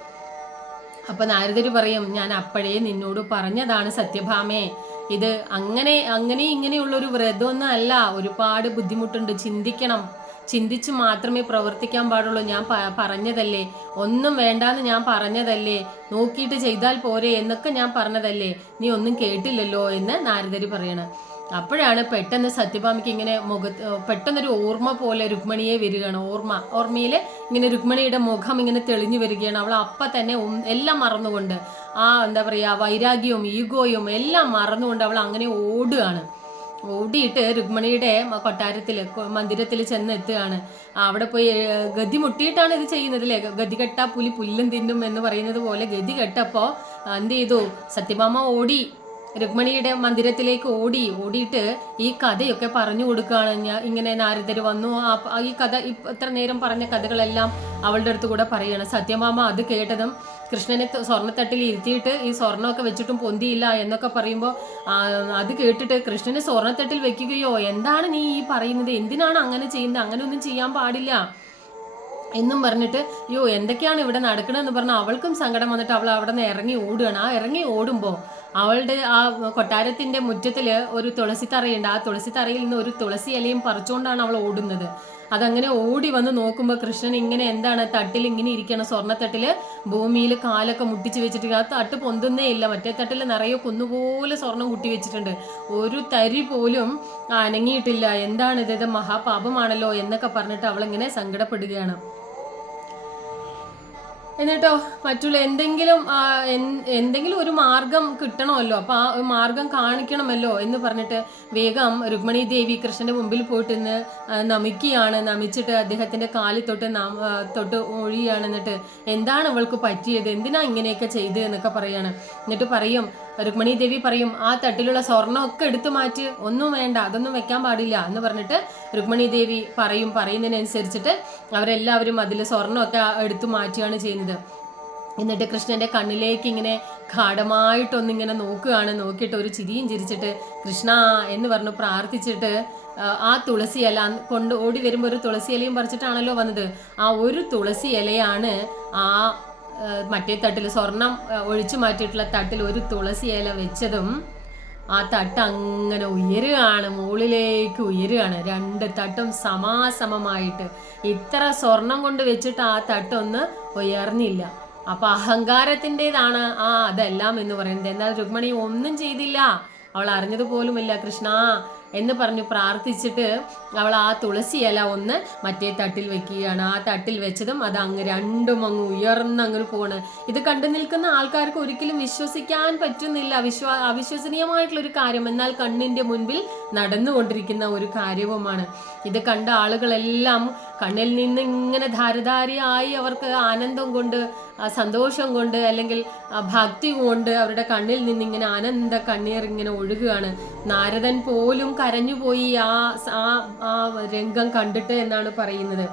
അപ്പൊ നാരദര് പറയും ഞാൻ അപ്പോഴേ നിന്നോട് പറഞ്ഞതാണ് സത്യഭാമേ. ഇത് അങ്ങനെ അങ്ങനെ ഇങ്ങനെയുള്ള ഒരു വ്രതമൊന്നും അല്ല ഒരുപാട് ബുദ്ധിമുട്ടുണ്ട്. ചിന്തിക്കണം. ചിന്തിച്ച് മാത്രമേ പ്രവർത്തിക്കാൻ പാടുള്ളൂ. ഞാൻ പറഞ്ഞതല്ലേ. ഒന്നും വേണ്ടാന്ന് ഞാൻ പറഞ്ഞതല്ലേ. നോക്കിയിട്ട് ചെയ്താൽ പോരെ എന്നൊക്കെ ഞാൻ പറഞ്ഞതല്ലേ. നീ ഒന്നും കേട്ടില്ലല്ലോ എന്ന് നാരദര് പറയണം. അപ്പോഴാണ് പെട്ടെന്ന് സത്യഭാമിക്ക് ഇങ്ങനെ മുഖത്ത് പെട്ടെന്നൊരു ഓർമ്മ പോലെ രുക്മിണിയെ വരികയാണ്. ഓർമ്മ ഓർമ്മയിൽ ഇങ്ങനെ രുക്മിണിയുടെ മുഖം ഇങ്ങനെ തെളിഞ്ഞു വരികയാണ്. അവൾ അപ്പം തന്നെ എല്ലാം മറന്നുകൊണ്ട് ആ എന്താ പറയുക വൈരാഗ്യവും ഈഗോയും എല്ലാം മറന്നുകൊണ്ട് അവൾ അങ്ങനെ ഓടുകയാണ്. ഓടിയിട്ട് രുക്മിണിയുടെ കൊട്ടാരത്തിൽ മന്ദിരത്തിൽ ചെന്ന് എത്തുകയാണ് അവിടെ പോയി ഗതി മുട്ടിയിട്ടാണ് ഇത് ചെയ്യുന്നത് അല്ലേ? ഗതി കെട്ട പുലി പുല്ലും തിന്നും എന്ന് പറയുന്നത് പോലെ ഗതി കെട്ടപ്പോൾ എന്ത് ചെയ്തു? സത്യഭാമ ഓടി. രുക്മിണിയുടെ മന്ദിരത്തിലേക്ക് ഓടി ഓടിയിട്ട് ഈ കഥയൊക്കെ പറഞ്ഞു കൊടുക്കുകയാണ്. ഞാൻ ഇങ്ങനെ നാരദർ വന്നു. ആ- ഈ കഥ ഇത്ര നേരം പറഞ്ഞ കഥകളെല്ലാം അവളുടെ അടുത്ത് കൂടെ പറയുകയാണ്. സത്യമാമ അത് കേട്ടതും കൃഷ്ണനെ സ്വർണത്തട്ടിൽ ഇരുത്തിയിട്ട് ഈ സ്വർണമൊക്കെ വെച്ചിട്ടും പൊന്തിയില്ല എന്നൊക്കെ പറയുമ്പോൾ അത് കേട്ടിട്ട് കൃഷ്ണനെ സ്വർണത്തട്ടിൽ വെക്കുകയോ എന്താണ് നീ ഈ പറയുന്നത്? എന്തിനാണ് അങ്ങനെ ചെയ്യുന്നത്? അങ്ങനെ ഒന്നും ചെയ്യാൻ പാടില്ല എന്നും പറഞ്ഞിട്ട് അയ്യോ എന്തൊക്കെയാണ് ഇവിടെ നടക്കണമെന്ന് പറഞ്ഞാൽ അവൾക്കും സങ്കടം വന്നിട്ട് അവൾ അവിടെ നിന്ന് ഇറങ്ങി ഓടുകയാണ്. ആ ഇറങ്ങി ഓടുമ്പോൾ അവളുടെ ആ കൊട്ടാരത്തിന്റെ മുറ്റത്തിൽ ഒരു തുളസി തറയുണ്ട്. ആ തുളസി തറയിൽ നിന്ന് ഒരു തുളസി ഇലയും പറിച്ചുകൊണ്ടാണ് അവൾ ഓടുന്നത്. അതങ്ങനെ ഓടി വന്ന് നോക്കുമ്പോൾ കൃഷ്ണൻ ഇങ്ങനെ എന്താണ് തട്ടിൽ ഇങ്ങനെ ഇരിക്കണം സ്വർണത്തട്ടിൽ ഭൂമിയിൽ കാലൊക്കെ മുട്ടിച്ച് വെച്ചിട്ട് ആ തട്ട് പൊന്തുന്നേ ഇല്ല. മറ്റേ തട്ടിൽ നിറയെ കുന്നുപോലെ സ്വർണം കുട്ടി വെച്ചിട്ടുണ്ട്. ഒരു തരി പോലും അനങ്ങിയിട്ടില്ല. എന്താണിത് ഇത് മഹാപാപമാണല്ലോ എന്നൊക്കെ പറഞ്ഞിട്ട് അവളിങ്ങനെ സങ്കടപ്പെടുകയാണ്. എന്നിട്ടോ മറ്റുള്ള എന്തെങ്കിലും എന്തെങ്കിലും ഒരു മാർഗം കിട്ടണമല്ലോ. അപ്പൊ ആ മാർഗം കാണിക്കണമല്ലോ എന്ന് പറഞ്ഞിട്ട് വേഗം രുക്മിണി ദേവി കൃഷ്ണന്റെ മുമ്പിൽ പോയിട്ട് ഇന്ന് നമിക്കുകയാണ്. നമിച്ചിട്ട് അദ്ദേഹത്തിന്റെ കാലിൽ തൊട്ട് തൊട്ട് ഒഴിയാണ് എന്നിട്ട് എന്താണ് ഇവൾക്ക് പറ്റിയത്? എന്തിനാ ഇങ്ങനെയൊക്കെ ചെയ്ത് എന്നൊക്കെ പറയാണ്. എന്നിട്ട് പറയും രുക്മിണി ദേവി പറയും ആ തട്ടിലുള്ള സ്വർണമൊക്കെ എടുത്തു മാറ്റി ഒന്നും വേണ്ട അതൊന്നും വെക്കാൻ പാടില്ല എന്ന് പറഞ്ഞിട്ട് രുക്മിണി ദേവി പറയും പറയുന്നതിനനുസരിച്ചിട്ട് അവരെല്ലാവരും അതിൽ സ്വർണമൊക്കെ എടുത്തു മാറ്റുകയാണ് ചെയ്യുന്നത്. എന്നിട്ട് കൃഷ്ണന്റെ കണ്ണിലേക്ക് ഇങ്ങനെ ഗാഠമായിട്ടൊന്നിങ്ങനെ നോക്കുകയാണ്. നോക്കിയിട്ട് ഒരു ചിരിയും ചിരിച്ചിട്ട് കൃഷ്ണ എന്ന് പറഞ്ഞു പ്രാർത്ഥിച്ചിട്ട് ആ, തുളസി ഇല കൊണ്ട് ഓടി വരുമ്പോൾ ഒരു തുളസി ഇലയും പറിച്ചിട്ടാണല്ലോ വന്നത്. ആ ഒരു തുളസി ഇലയാണ് ആ, മറ്റേ തട്ടിൽ സ്വർണം ഒഴിച്ചു മാറ്റിയിട്ടുള്ള തട്ടിൽ ഒരു തുളസി ഇല വെച്ചതും ആ തട്ട് അങ്ങനെ ഉയരുകയാണ് മുകളിലേക്ക് ഉയരുകയാണ്. രണ്ട് തട്ടും സമാസമമായിട്ട്. ഇത്ര സ്വർണം കൊണ്ട് വെച്ചിട്ട് ആ തട്ടൊന്ന് ഉയർന്നില്ല. അപ്പൊ അഹങ്കാരത്തിന്റെതാണ് ആ അതെല്ലാം എന്ന് പറയുന്നത്. എന്നാൽ രുക്മണി ഒന്നും ചെയ്തില്ല. അവൾ അറിഞ്ഞതുപോലുമില്ല. കൃഷ്ണ എന്ന് പറഞ്ഞു പ്രാർത്ഥിച്ചിട്ട് അവൾ ആ തുളസി ഇല ഒന്ന് മറ്റേ തട്ടിൽ വെക്കുകയാണ്. ആ തട്ടിൽ വെച്ചതും അത് അങ്ങ് രണ്ടും അങ്ങ് ഉയർന്ന് അങ്ങ് പോണ്. ഇത് കണ്ടു നിൽക്കുന്ന ആൾക്കാർക്ക് ഒരിക്കലും വിശ്വസിക്കാൻ പറ്റുന്നില്ല. വിശ്വാ അവിശ്വസനീയമായിട്ടുള്ള ഒരു കാര്യം. എന്നാൽ കണ്ണിന്റെ മുൻപിൽ നടന്നുകൊണ്ടിരിക്കുന്ന ഒരു കാര്യവുമാണ്. ഇത് കണ്ട ആളുകളെല്ലാം കണ്ണിൽ നിന്ന് ഇങ്ങനെ ധാരധാരിയായി അവർക്ക് ആനന്ദം കൊണ്ട് സന്തോഷം കൊണ്ട് അല്ലെങ്കിൽ ഭക്തി കൊണ്ട് അവരുടെ കണ്ണിൽ നിന്ന് ഇങ്ങനെ ആനന്ദ കണ്ണീർ ഇങ്ങനെ ഒഴുകുകയാണ്. നാരദൻ പോലും കരഞ്ഞുപോയി ആ ആ ആ രംഗം കണ്ടിട്ട് എന്നാണ് പറയുന്നത്.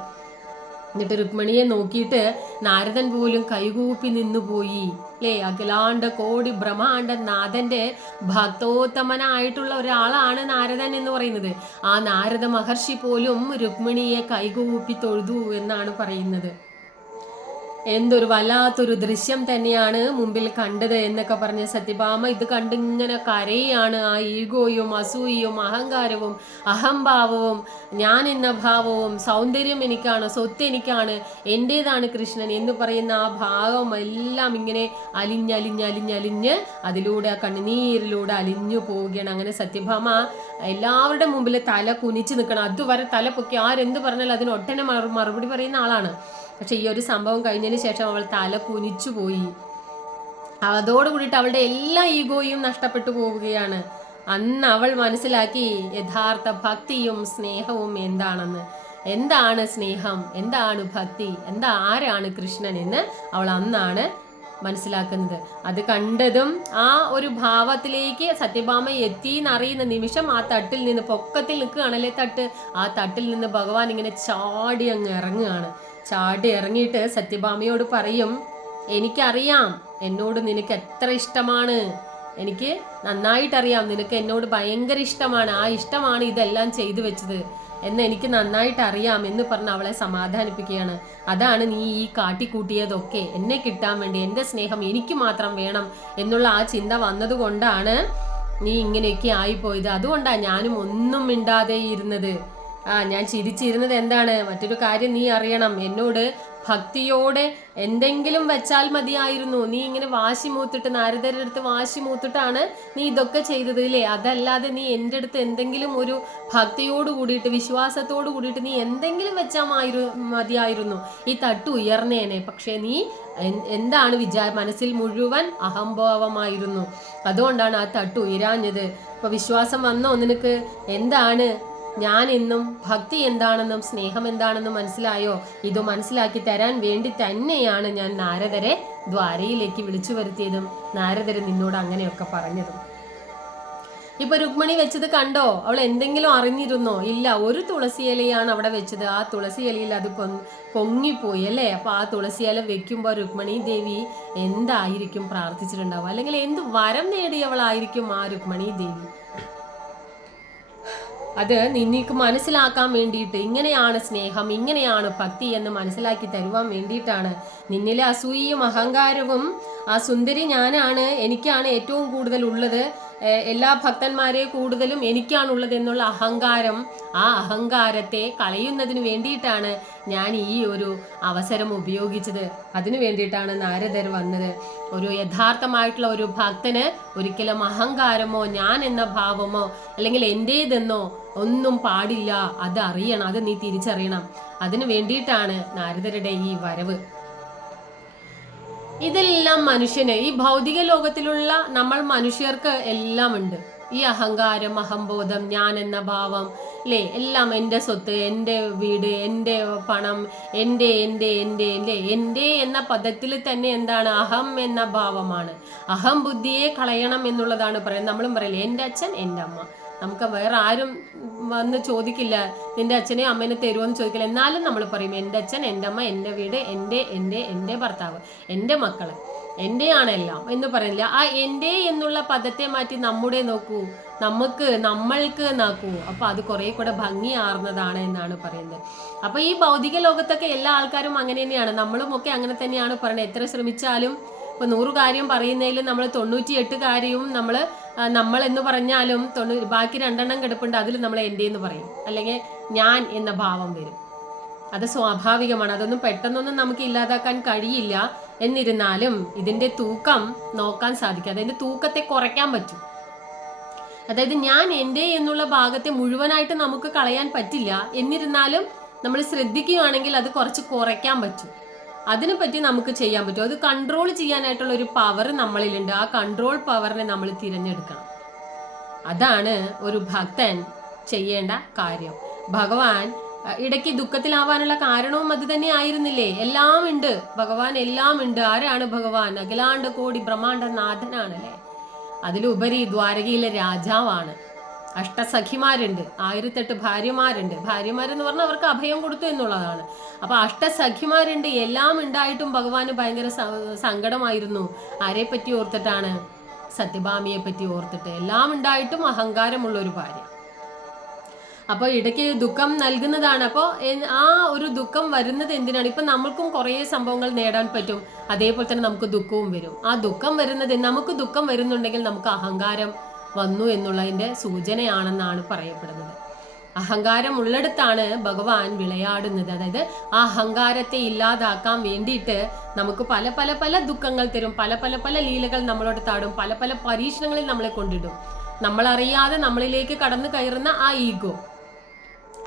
എന്നിട്ട് രുക്മിണിയെ നോക്കിയിട്ട് നാരദൻ പോലും കൈകൂപ്പി നിന്നുപോയി. അല്ലേ അഖിലാണ്ട കോടി ബ്രഹ്മാണ്ട നാഥന്റെ ഭക്തോത്തമനായിട്ടുള്ള ഒരാളാണ് നാരദൻ എന്ന് പറയുന്നത്. ആ നാരദ മഹർഷി പോലും രുക്മിണിയെ കൈകൂപ്പി തൊഴുതു എന്നാണ് പറയുന്നത്. എന്തൊരു വല്ലാത്തൊരു ദൃശ്യം തന്നെയാണ് മുമ്പിൽ കണ്ടത് എന്നൊക്കെ പറഞ്ഞ സത്യഭാമ. ഇത് കണ്ടിങ്ങനെ കരയാണ് ആ ഈഗോയും അസൂയയും അഹങ്കാരവും അഹംഭാവവും ഞാൻ എന്ന ഭാവവും സൗന്ദര്യം എനിക്കാണ് സ്വത്ത് എനിക്കാണ് എന്റേതാണ് കൃഷ്ണൻ എന്ന് പറയുന്ന ആ ഭാവം എല്ലാം ഇങ്ങനെ അലിഞ്ഞലിഞ്ഞലിഞ്ഞലിഞ്ഞ് അതിലൂടെ ആ കണ്ണുനീരിലൂടെ അലിഞ്ഞു പോവുകയാണ്. അങ്ങനെ സത്യഭാമ എല്ലാവരുടെ മുമ്പിൽ തല കുനിച്ച് നിൽക്കണം. അതുവരെ തല പൊക്കി ആരെന്ത് പറഞ്ഞാലും അതിന് ഒട്ടനെ മറുപടി പറയുന്ന ആളാണ്. പക്ഷെ ഈ ഒരു സംഭവം കഴിഞ്ഞതിന് ശേഷം അവൾ തല കുനിച്ചു പോയി. അതോട് കൂടിയിട്ട് അവളുടെ എല്ലാ ഈഗോയും നഷ്ടപ്പെട്ടു പോവുകയാണ്. അന്ന് അവൾ മനസ്സിലാക്കി യഥാർത്ഥ ഭക്തിയും സ്നേഹവും എന്താണെന്ന്. എന്താണ് സ്നേഹം? എന്താണ് ഭക്തി? എന്താ ആരാണ് കൃഷ്ണൻ എന്ന് അവൾ അന്നാണ് മനസ്സിലാക്കുന്നത്. അത് കണ്ടതും ആ ഒരു ഭാവത്തിലേക്ക് സത്യഭാമ എത്തി എന്നറിയുന്ന നിമിഷം ആ തട്ടിൽ നിന്ന് പൊക്കത്തിൽ നിൽക്കുകയാണല്ലേ തട്ട്? ആ തട്ടിൽ നിന്ന് ഭഗവാൻ ഇങ്ങനെ ചാടി അങ്ങ് ഇറങ്ങുകയാണ്. ചാടി ഇറങ്ങിയിട്ട് സത്യഭാമയോട് പറയും എനിക്കറിയാം എന്നോട് നിനക്ക് എത്ര ഇഷ്ടമാണ്. എനിക്ക് നന്നായിട്ടറിയാം നിനക്ക് എന്നോട് ഭയങ്കര ഇഷ്ടമാണ്. ആ ഇഷ്ടമാണ് ഇതെല്ലാം ചെയ്തു വെച്ചത്. എന്ന് എനിക്ക് നന്നായിട്ട് അറിയാം എന്ന് പറഞ്ഞ് അവളെ സമാധാനിപ്പിക്കുകയാണ്. അതാണ് നീ ഈ കാട്ടിക്കൂട്ടിയതൊക്കെ. എന്നെ കിട്ടാൻ വേണ്ടി എന്റെ സ്നേഹം എനിക്ക് മാത്രം വേണം എന്നുള്ള ആ ചിന്ത വന്നതുകൊണ്ടാണ് നീ ഇങ്ങനെയൊക്കെ ആയിപ്പോയത്. അതുകൊണ്ടാണ് ഞാനും ഒന്നും മിണ്ടാതെ ഇരുന്നത്. ആ ഞാൻ ചിരിച്ചിരുന്നത് എന്താണ്? മറ്റൊരു കാര്യം നീ അറിയണം. എന്നോട് ഭക്തിയോടെ എന്തെങ്കിലും വെച്ചാൽ മതിയായിരുന്നു. നീ ഇങ്ങനെ വാശി മൂത്തിട്ട് നാരദരുടെ അടുത്ത് വാശി മൂത്തിട്ടാണ് നീ ഇതൊക്കെ ചെയ്തത് ഇല്ലേ? അതല്ലാതെ നീ എന്റെ അടുത്ത് എന്തെങ്കിലും ഒരു ഭക്തിയോട് കൂടിയിട്ട് വിശ്വാസത്തോട് കൂടിയിട്ട് നീ എന്തെങ്കിലും വെച്ചാൽ മതിയായിരുന്നു. ഈ തട്ട് ഉയർന്നേനെ. പക്ഷേ നീ എന്താണ് വിചാ മനസ്സിൽ മുഴുവൻ അഹംഭാവമായിരുന്നു. അതുകൊണ്ടാണ് ആ തട്ട് ഉയരാഞ്ഞത്. ഇപ്പൊ വിശ്വാസം വന്നോ നിനക്ക്? എന്താണ് ഞാൻ എന്നും ഭക്തി എന്താണെന്നും സ്നേഹം എന്താണെന്നും മനസ്സിലായോ? ഇത് മനസ്സിലാക്കി തരാൻ വേണ്ടി തന്നെയാണ് ഞാൻ നാരദരെ ദ്വാരയിലേക്ക് വിളിച്ചു വരുത്തിയതും നാരദര് നിന്നോട് അങ്ങനെയൊക്കെ പറഞ്ഞതും. ഇപ്പൊ രുക്മിണി വെച്ചത് കണ്ടോ? അവൾ എന്തെങ്കിലും അറിഞ്ഞിരുന്നോ? ഇല്ല ഒരു തുളസി ഇലയാണ് അവിടെ വെച്ചത്. ആ തുളസി ഇലയിൽ അത് പൊങ്ങിപ്പോയി അല്ലേ? അപ്പൊ ആ തുളസി ഇല വെക്കുമ്പോൾ രുക്മിണി ദേവി എന്തായിരിക്കും പ്രാർത്ഥിച്ചിട്ടുണ്ടാവുക? അല്ലെങ്കിൽ എന്ത് വരം നേടിയവളായിരിക്കും ആ രുക്മിണി ദേവി? അത് നിന്നിക്ക് മനസ്സിലാക്കാൻ വേണ്ടിയിട്ട് ഇങ്ങനെയാണ് സ്നേഹം ഇങ്ങനെയാണ് ഭക്തി എന്ന് മനസ്സിലാക്കി തരുവാൻ വേണ്ടിയിട്ടാണ്. നിന്നിലെ അസൂയയും അഹങ്കാരവും ആ സുന്ദരി ഞാനാണ് എനിക്കാണ് ഏറ്റവും കൂടുതൽ ഉള്ളത്. എല്ലാ ഭക്തന്മാരെ കൂടുതലും എനിക്കാണുള്ളത് എന്നുള്ള അഹങ്കാരം ആ അഹങ്കാരത്തെ കളയുന്നതിന് വേണ്ടിയിട്ടാണ് ഞാൻ ഈ ഒരു അവസരം ഉപയോഗിച്ചത്. അതിനു വേണ്ടിയിട്ടാണ് നാരദർ വന്നത്. ഒരു യഥാർത്ഥമായിട്ടുള്ള ഒരു ഭക്തന് ഒരിക്കലും അഹങ്കാരമോ ഞാൻ എന്ന ഭാവമോ അല്ലെങ്കിൽ എന്റേതെന്നോ ഒന്നും പാടില്ല. അത് അറിയണം. അത് നീ തിരിച്ചറിയണം. അതിനു വേണ്ടിയിട്ടാണ് നാരദരുടെ ഈ വരവ്. ഇതെല്ലാം മനുഷ്യന്. ഈ ഭൗതിക ലോകത്തിലുള്ള നമ്മൾ മനുഷ്യർക്ക് എല്ലാം ഉണ്ട് ഈ അഹങ്കാരം അഹംബോധം ഞാൻ എന്ന ഭാവം അല്ലേ എല്ലാം എന്റെ സ്വത്ത് എന്റെ വീട് എന്റെ പണം എന്റെ എന്റെ എന്റെ എന്റെ എന്റെ എന്ന പദത്തിൽ തന്നെ എന്താണ്? അഹം എന്ന ഭാവമാണ്. അഹം ബുദ്ധിയെ കളയണം എന്നുള്ളതാണ് പറയുന്നത്. നമ്മളും പറയില്ലേ എന്റെ അച്ഛൻ എന്റെ അമ്മ. നമുക്ക് വേറെ ആരും വന്ന് ചോദിക്കില്ല നിന്റെ അച്ഛനെ അമ്മേനെ തരുമോന്ന് ചോദിക്കില്ല. എന്നാലും നമ്മൾ പറയും എന്റെ അച്ഛൻ എന്റെ അമ്മ എന്റെ വീട് എന്റെ എന്റെ എന്റെ ഭർത്താവ് എന്റെ മക്കൾ എന്റെയാണ് എല്ലാം. എന്ന് പറയുന്നില്ല ആ എന്റെ എന്നുള്ള പദത്തെ മാറ്റി നമ്മുടെ നോക്കൂ നമുക്ക് നമ്മൾക്ക് നാക്കൂ. അപ്പോൾ അത് കുറെ കൂടെ ഭംഗിയാർന്നതാണ് എന്നാണ് പറയുന്നത്. അപ്പോൾ ഈ ഭൗതിക ലോകത്തൊക്കെ എല്ലാ ആൾക്കാരും അങ്ങനെ തന്നെയാണ്. നമ്മളും ഒക്കെ അങ്ങനെ തന്നെയാണ് പറയുന്നത്. എത്ര ശ്രമിച്ചാലും ഇപ്പൊ നൂറ് കാര്യം പറയുന്നതിൽ നമ്മൾ തൊണ്ണൂറ്റിയെട്ട് കാര്യവും നമ്മൾ നമ്മൾ എന്ന് പറഞ്ഞാലും തൊണ്ണൂ ബാക്കി രണ്ടെണ്ണം കിടപ്പുണ്ട് അതിൽ നമ്മൾ എന്റെ എന്ന് പറയും. അല്ലെങ്കിൽ ഞാൻ എന്ന ഭാവം വരും. അത് സ്വാഭാവികമാണ്. അതൊന്നും പെട്ടെന്നൊന്നും നമുക്ക് ഇല്ലാതാക്കാൻ കഴിയില്ല. എന്നിരുന്നാലും ഇതിന്റെ തൂക്കം നോക്കാൻ സാധിക്കും. അതിന്റെ തൂക്കത്തെ കുറയ്ക്കാൻ പറ്റും. അതായത് ഞാൻ എന്റെ എന്നുള്ള ഭാഗത്തെ മുഴുവനായിട്ട് നമുക്ക് കളയാൻ പറ്റില്ല. എന്നിരുന്നാലും നമ്മൾ ശ്രദ്ധിക്കുകയാണെങ്കിൽ അത് കുറച്ച് കുറയ്ക്കാൻ പറ്റും. അതിനെ പറ്റി നമുക്ക് ചെയ്യാൻ പറ്റും. അത് കൺട്രോൾ ചെയ്യാനായിട്ടുള്ള ഒരു പവർ നമ്മളിലുണ്ട്. ആ കൺട്രോൾ പവറിനെ നമ്മൾ തിരഞ്ഞെടുക്കണം. അതാണ് ഒരു ഭക്തൻ ചെയ്യേണ്ട കാര്യം. ഭഗവാൻ ഇടയ്ക്ക് ദുഃഖത്തിലാവാനുള്ള കാരണവും അത് തന്നെ ആയിരുന്നില്ലേ? എല്ലാം ഉണ്ട്. ഭഗവാൻ എല്ലാം ഉണ്ട്. ആരാണ് ഭഗവാൻ? അഖിലാണ്ട് കോടി ബ്രഹ്മാണ്ട നാഥനാണ് അല്ലേ അതിലുപരി ദ്വാരകയിലെ രാജാവാണ്. അഷ്ടസഖിമാരുണ്ട്. ആയിരത്തെട്ട് ഭാര്യമാരുണ്ട്. ഭാര്യമാരെന്ന് പറഞ്ഞാൽ അവർക്ക് അഭയം കൊടുത്തു എന്നുള്ളതാണ്. അപ്പൊ അഷ്ടസഖിമാരുണ്ട്. എല്ലാം ഉണ്ടായിട്ടും ഭഗവാന് ഭയങ്കര സങ്കടമായിരുന്നു. ആരെ പറ്റി ഓർത്തിട്ടാണ്? സത്യഭാമിയെ പറ്റി ഓർത്തിട്ട്. എല്ലാം ഉണ്ടായിട്ടും അഹങ്കാരമുള്ള ഒരു ഭാര്യ. അപ്പോൾ ഇടയ്ക്ക് ദുഃഖം നൽകുന്നതാണ്. അപ്പോൾ ആ ഒരു ദുഃഖം വരുന്നത് എന്തിനാണ്? ഇപ്പം നമ്മൾക്കും കുറേ സംഭവങ്ങൾ നേടാൻ പറ്റും. അതേപോലെ തന്നെ നമുക്ക് ദുഃഖവും വരും. ആ ദുഃഖം വരുന്നത് നമുക്ക് ദുഃഖം വരുന്നുണ്ടെങ്കിൽ നമുക്ക് അഹങ്കാരം വന്നു എന്നുള്ളതിന്റെ സൂചനയാണെന്നാണ് പറയപ്പെടുന്നത്. അഹങ്കാരം ഉള്ളിടത്താണ് ഭഗവാൻ വിളയാടുന്നത്. അതായത് ആ അഹങ്കാരത്തെ ഇല്ലാതാക്കാൻ വേണ്ടിയിട്ട് നമുക്ക് പല പല പല ദുഃഖങ്ങൾ തരും. പല പല പല ലീലകൾ നമ്മളോട് താടും. പല പല പരീക്ഷണങ്ങളിൽ നമ്മളെ കൊണ്ടിടും. നമ്മളറിയാതെ നമ്മളിലേക്ക് കടന്നു കയറുന്ന ആ ഈഗോ.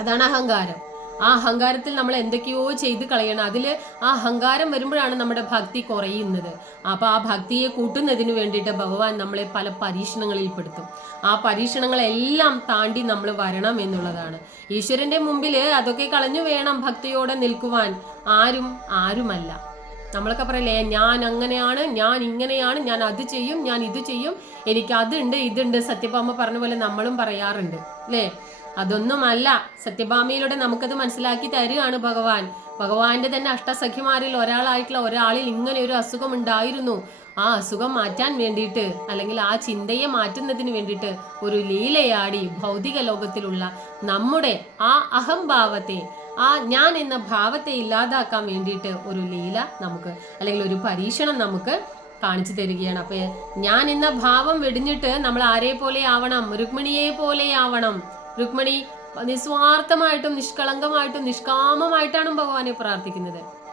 അതാണ് അഹങ്കാരം. ആ അഹങ്കാരത്തിൽ നമ്മൾ എന്തൊക്കെയോ ചെയ്ത് കളയണം. അതിൽ ആ അഹങ്കാരം വരുമ്പോഴാണ് നമ്മുടെ ഭക്തി കുറയുന്നത്. അപ്പോൾ ആ ഭക്തിയെ കൂട്ടുന്നതിന് വേണ്ടിയിട്ട് ഭഗവാൻ നമ്മളെ പല പരീക്ഷണങ്ങളിൽ പെടുത്തും. ആ പരീക്ഷണങ്ങളെല്ലാം താണ്ടി നമ്മൾ വരണം എന്നുള്ളതാണ്. ഈശ്വരന്റെ മുമ്പിൽ അതൊക്കെ കളഞ്ഞു വേണം ഭക്തിയോടെ നിൽക്കുവാൻ. ആരും ആരുമല്ല. നമ്മളൊക്കെ പറയില്ലേ ഞാൻ അങ്ങനെയാണ് ഞാൻ ഇങ്ങനെയാണ് ഞാൻ അത് ചെയ്യും ഞാൻ ഇത് ചെയ്യും എനിക്ക് അതുണ്ട് ഇതുണ്ട് സത്യഭാമ പറഞ്ഞ പോലെ നമ്മളും പറയാറുണ്ട്. അല്ലേ? അതൊന്നുമല്ല. സത്യഭാമയിലൂടെ നമുക്കത് മനസ്സിലാക്കി തരികയാണ് ഭഗവാൻ. ഭഗവാന്റെ തന്നെ അഷ്ടസഖിമാരിൽ ഒരാളായിട്ടുള്ള ഒരാളിൽ ഇങ്ങനെ ഒരു അസുഖം ഉണ്ടായിരുന്നു. ആ അസുഖം മാറ്റാൻ വേണ്ടിയിട്ട് അല്ലെങ്കിൽ ആ ചിന്തയെ മാറ്റുന്നതിന് വേണ്ടിയിട്ട് ഒരു ലീലയാടി ഭൗതിക ലോകത്തിലുള്ള നമ്മുടെ ആ അഹംഭാവത്തെ ആ ഞാൻ എന്ന ഭാവത്തെ ഇല്ലാതാക്കാൻ വേണ്ടിയിട്ട് ഒരു ലീല നമുക്ക് അല്ലെങ്കിൽ ഒരു പരീക്ഷണം നമുക്ക് കാണിച്ചു തരികയാണ്. അപ്പൊ ഞാൻ എന്ന ഭാവം വെടിഞ്ഞിട്ട് നമ്മൾ ആരെ പോലെ ആവണം? രുക്മിണിയെ പോലെ ആവണം? രുക്മിണി നിസ്വാർത്ഥമായിട്ടും നിഷ്കളങ്കമായിട്ടും നിഷ്കാമമായിട്ടാണ് ഭഗവാനെ പ്രാർത്ഥിക്കുന്നത്.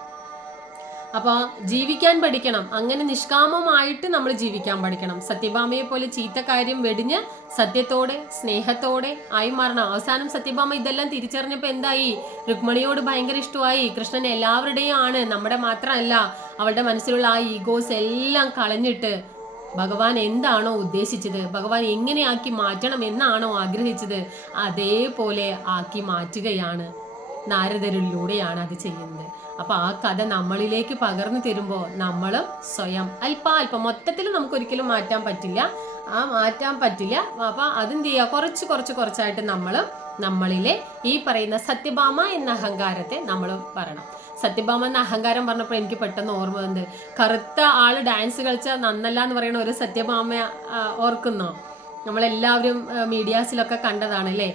അപ്പോൾ ജീവിക്കാൻ പഠിക്കണം. അങ്ങനെ നിഷ്കാമമായിട്ട് നമ്മൾ ജീവിക്കാൻ പഠിക്കണം. സത്യഭാമയെ പോലെ ചീത്ത കാര്യം വെടിഞ്ഞ് സത്യത്തോടെ സ്നേഹത്തോടെ ആയി മാറണം. അവസാനം സത്യഭാമ ഇതെല്ലാം തിരിച്ചറിഞ്ഞപ്പോൾ എന്തായി? രുക്മണിയോട് ഭയങ്കര ഇഷ്ടമായി. കൃഷ്ണൻ എല്ലാവരുടെയും ആണ്. നമ്മുടെ മാത്രമല്ല. അവളുടെ മനസ്സിലുള്ള ആ ഈഗോസ് എല്ലാം കളഞ്ഞിട്ട് ഭഗവാൻ എന്താണോ ഉദ്ദേശിച്ചത്? ഭഗവാൻ എങ്ങനെയാക്കി മാറ്റണം എന്നാണോ ആഗ്രഹിച്ചത്? അതേപോലെ ആക്കി മാറ്റുകയാണ്. നാരദരിലൂടെയാണ് അത് ചെയ്യുന്നത്. അപ്പോൾ ആ കഥ നമ്മളിലേക്ക് പകർന്നു തരുമ്പോൾ നമ്മൾ സ്വയം അല്പാൽപ്പം മൊത്തത്തിൽ നമുക്ക് ഒരിക്കലും മാറ്റാൻ പറ്റില്ല. ആ മാറ്റാൻ പറ്റില്ല. അപ്പോൾ അതെന്ത് ചെയ്യുക കുറച്ച് കുറച്ച് കുറച്ചായിട്ട് നമ്മൾ നമ്മളിലെ ഈ പറയുന്ന സത്യഭാമ എന്ന അഹങ്കാരത്തെ നമ്മൾ പറയണം. സത്യഭാമ എന്ന അഹങ്കാരം പറഞ്ഞപ്പോൾ എനിക്ക് പെട്ടെന്ന് ഓർമ്മ വന്നത്. കറുത്ത ആൾ ഡാൻസ് കളിച്ച നന്നല്ല എന്ന് പറയുന്ന ഒരു സത്യഭാമ ഓർക്കുന്നു? നമ്മളെല്ലാവരും മീഡിയാസിലൊക്കെ കണ്ടതാണ് അല്ലേ?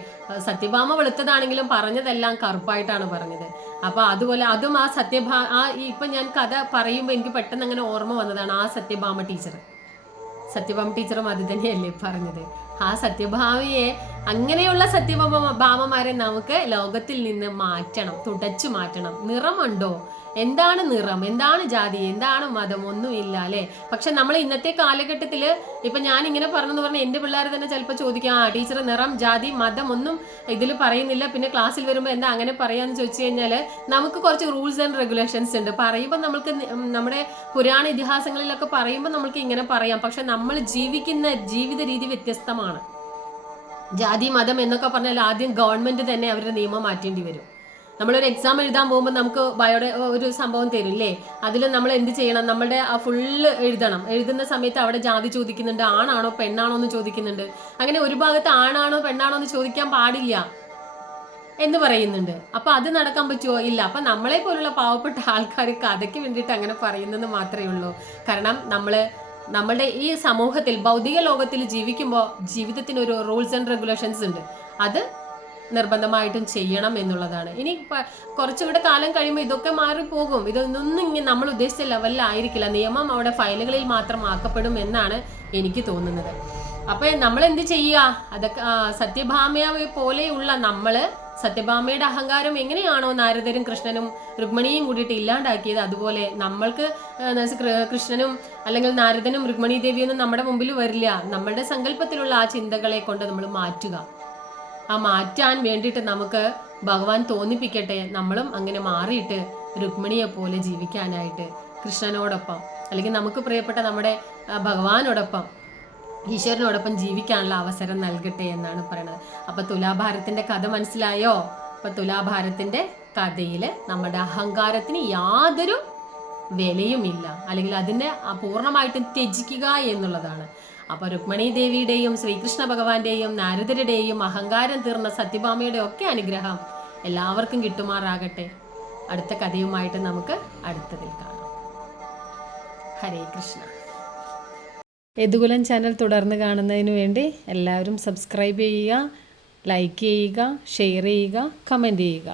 സത്യഭാമ വെളുത്തതാണെങ്കിലും പറഞ്ഞതെല്ലാം കറുപ്പായിട്ടാണ് പറഞ്ഞത്. അപ്പൊ അതുപോലെ അതും ആ സത്യഭാ ആ ഇപ്പൊ ഞാൻ കഥ പറയുമ്പോൾ എനിക്ക് പെട്ടെന്ന് അങ്ങനെ ഓർമ്മ വന്നതാണ് ആ സത്യഭാമ ടീച്ചർ സത്യഭാമ ടീച്ചറും അത് തന്നെയല്ലേ പറഞ്ഞത്. ആ സത്യഭാവിയെ അങ്ങനെയുള്ള സത്യഭാമ ഭാമമാരെ നമുക്ക് ലോകത്തിൽ നിന്ന് മാറ്റണം തുടച്ചു മാറ്റണം. നിറമുണ്ടോ? എന്താണ് നിറം? എന്താണ് ജാതി? എന്താണ് മതം? ഒന്നുമില്ല അല്ലേ? പക്ഷെ നമ്മൾ ഇന്നത്തെ കാലഘട്ടത്തിൽ ഇപ്പൊ ഞാൻ ഇങ്ങനെ പറഞ്ഞെന്ന് പറഞ്ഞാൽ എന്റെ പിള്ളേർ തന്നെ ചിലപ്പോൾ ചോദിക്കും ആ ടീച്ചർ നിറം ജാതി മതം ഒന്നും ഇതിൽ പറയുന്നില്ല. പിന്നെ ക്ലാസ്സിൽ വരുമ്പോൾ എന്താ അങ്ങനെ പറയാന്ന് ചോദിച്ചു കഴിഞ്ഞാൽ നമുക്ക് കുറച്ച് റൂൾസ് ആൻഡ് റെഗുലേഷൻസ് ഉണ്ട്. പറയുമ്പോൾ നമുക്ക് നമ്മുടെ പുരാണ ഇതിഹാസങ്ങളിലൊക്കെ പറയുമ്പോൾ നമുക്ക് ഇങ്ങനെ പറയാം. പക്ഷെ നമ്മൾ ജീവിക്കുന്ന ജീവിത രീതി വ്യത്യസ്തമാണ്. ജാതി മതം എന്നൊക്കെ പറഞ്ഞാൽ ആദ്യം ഗവൺമെന്റ് തന്നെ അവരുടെ നിയമം മാറ്റേണ്ടി വരും. നമ്മളൊരു എക്സാം എഴുതാൻ പോകുമ്പോൾ നമുക്ക് ബയോടെ ഒരു സംഭവം തരില്ലേ? അതിൽ നമ്മൾ എന്ത് ചെയ്യണം? നമ്മളുടെ ആ ഫുള്ള് എഴുതണം. എഴുതുന്ന സമയത്ത് അവിടെ ജാതി ചോദിക്കുന്നുണ്ട്. ആണാണോ പെണ്ണാണോ എന്ന് ചോദിക്കുന്നുണ്ട്. അങ്ങനെ ഒരു ഭാഗത്ത് ആണാണോ പെണ്ണാണോ എന്ന് ചോദിക്കാൻ പാടില്ല എന്ന് പറയുന്നുണ്ട്. അപ്പൊ അത് നടക്കാൻ പറ്റുമോ ഇല്ല. അപ്പൊ നമ്മളെ പോലുള്ള പാവപ്പെട്ട ആൾക്കാർ കഥയ്ക്ക് വേണ്ടിയിട്ട് അങ്ങനെ പറയുന്നത് മാത്രമേ ഉള്ളൂ. കാരണം നമ്മൾ നമ്മളുടെ ഈ സമൂഹത്തിൽ ഭൗതിക ലോകത്തിൽ ജീവിക്കുമ്പോൾ ജീവിതത്തിന് ഒരു റൂൾസ് ആൻഡ് റെഗുലേഷൻസ് ഉണ്ട്. അത് നിർബന്ധമായിട്ടും ചെയ്യണം എന്നുള്ളതാണ്. ഇനി കുറച്ചുകൂടെ കാലം കഴിയുമ്പോൾ ഇതൊക്കെ മാറിപ്പോകും. ഇതൊന്നും ഇങ്ങനെ നമ്മൾ ഉദ്ദേശിച്ച ലെവലിലായിരിക്കില്ല നിയമം അവിടെ ഫയലുകളിൽ മാത്രം ആക്കപ്പെടും എന്നാണ് എനിക്ക് തോന്നുന്നത്. അപ്പോൾ നമ്മൾ എന്ത് ചെയ്യുക? അതൊക്കെ സത്യഭാമയെ പോലെയുള്ള നമ്മൾ സത്യഭാമയുടെ അഹങ്കാരം എങ്ങനെയാണോ നാരദരും കൃഷ്ണനും രുക്മിണിയും കൂടിയിട്ട് ഇല്ലാണ്ടാക്കിയത് അതുപോലെ നമ്മൾക്ക് കൃഷ്ണനും അല്ലെങ്കിൽ നാരദനും രുക്മിണി ദേവിയൊന്നും നമ്മുടെ മുമ്പിൽ വരില്ല. നമ്മളുടെ സങ്കല്പത്തിലുള്ള ആ ചിന്തകളെ കൊണ്ട് നമ്മൾ മാറ്റുക. ആ മാറ്റാൻ വേണ്ടിയിട്ട് നമുക്ക് ഭഗവാൻ തോന്നിപ്പിക്കട്ടെ. നമ്മളും അങ്ങനെ മാറിയിട്ട് രുക്മിണിയെ പോലെ ജീവിക്കാനായിട്ട് കൃഷ്ണനോടൊപ്പം അല്ലെങ്കിൽ നമുക്ക് പ്രിയപ്പെട്ട നമ്മുടെ ഭഗവാനോടൊപ്പം ഈശ്വരനോടൊപ്പം ജീവിക്കാനുള്ള അവസരം നൽകട്ടെ എന്നാണ് പറയുന്നത് അപ്പൊ തുലാഭാരത്തിന്റെ കഥ മനസ്സിലായോ? അപ്പൊ തുലാഭാരത്തിന്റെ കഥയിൽ നമ്മുടെ അഹങ്കാരത്തിന് യാതൊരു വിലയുമില്ല. അല്ലെങ്കിൽ അതിനെ പൂർണമായിട്ടും ത്യജിക്കുക എന്നുള്ളതാണ്. അപ്പൊ രുക്മിണി ദേവിയുടെയും ശ്രീകൃഷ്ണ ഭഗവാന്റെയും നാരദരുടെയും അഹങ്കാരം തീർന്ന സത്യഭാമയുടെ ഒക്കെ അനുഗ്രഹം എല്ലാവർക്കും കിട്ടുമാറാകട്ടെ. അടുത്ത കഥയുമായിട്ട് നമുക്ക് അടുത്തതിൽ കാണാം. ഹരേ കൃഷ്ണ. യദുകുലം ചാനൽ തുടർന്ന് കാണുന്നതിന് വേണ്ടി എല്ലാവരും സബ്സ്ക്രൈബ് ചെയ്യുക ലൈക്ക് ചെയ്യുക ഷെയർ ചെയ്യുക കമന്റ് ചെയ്യുക.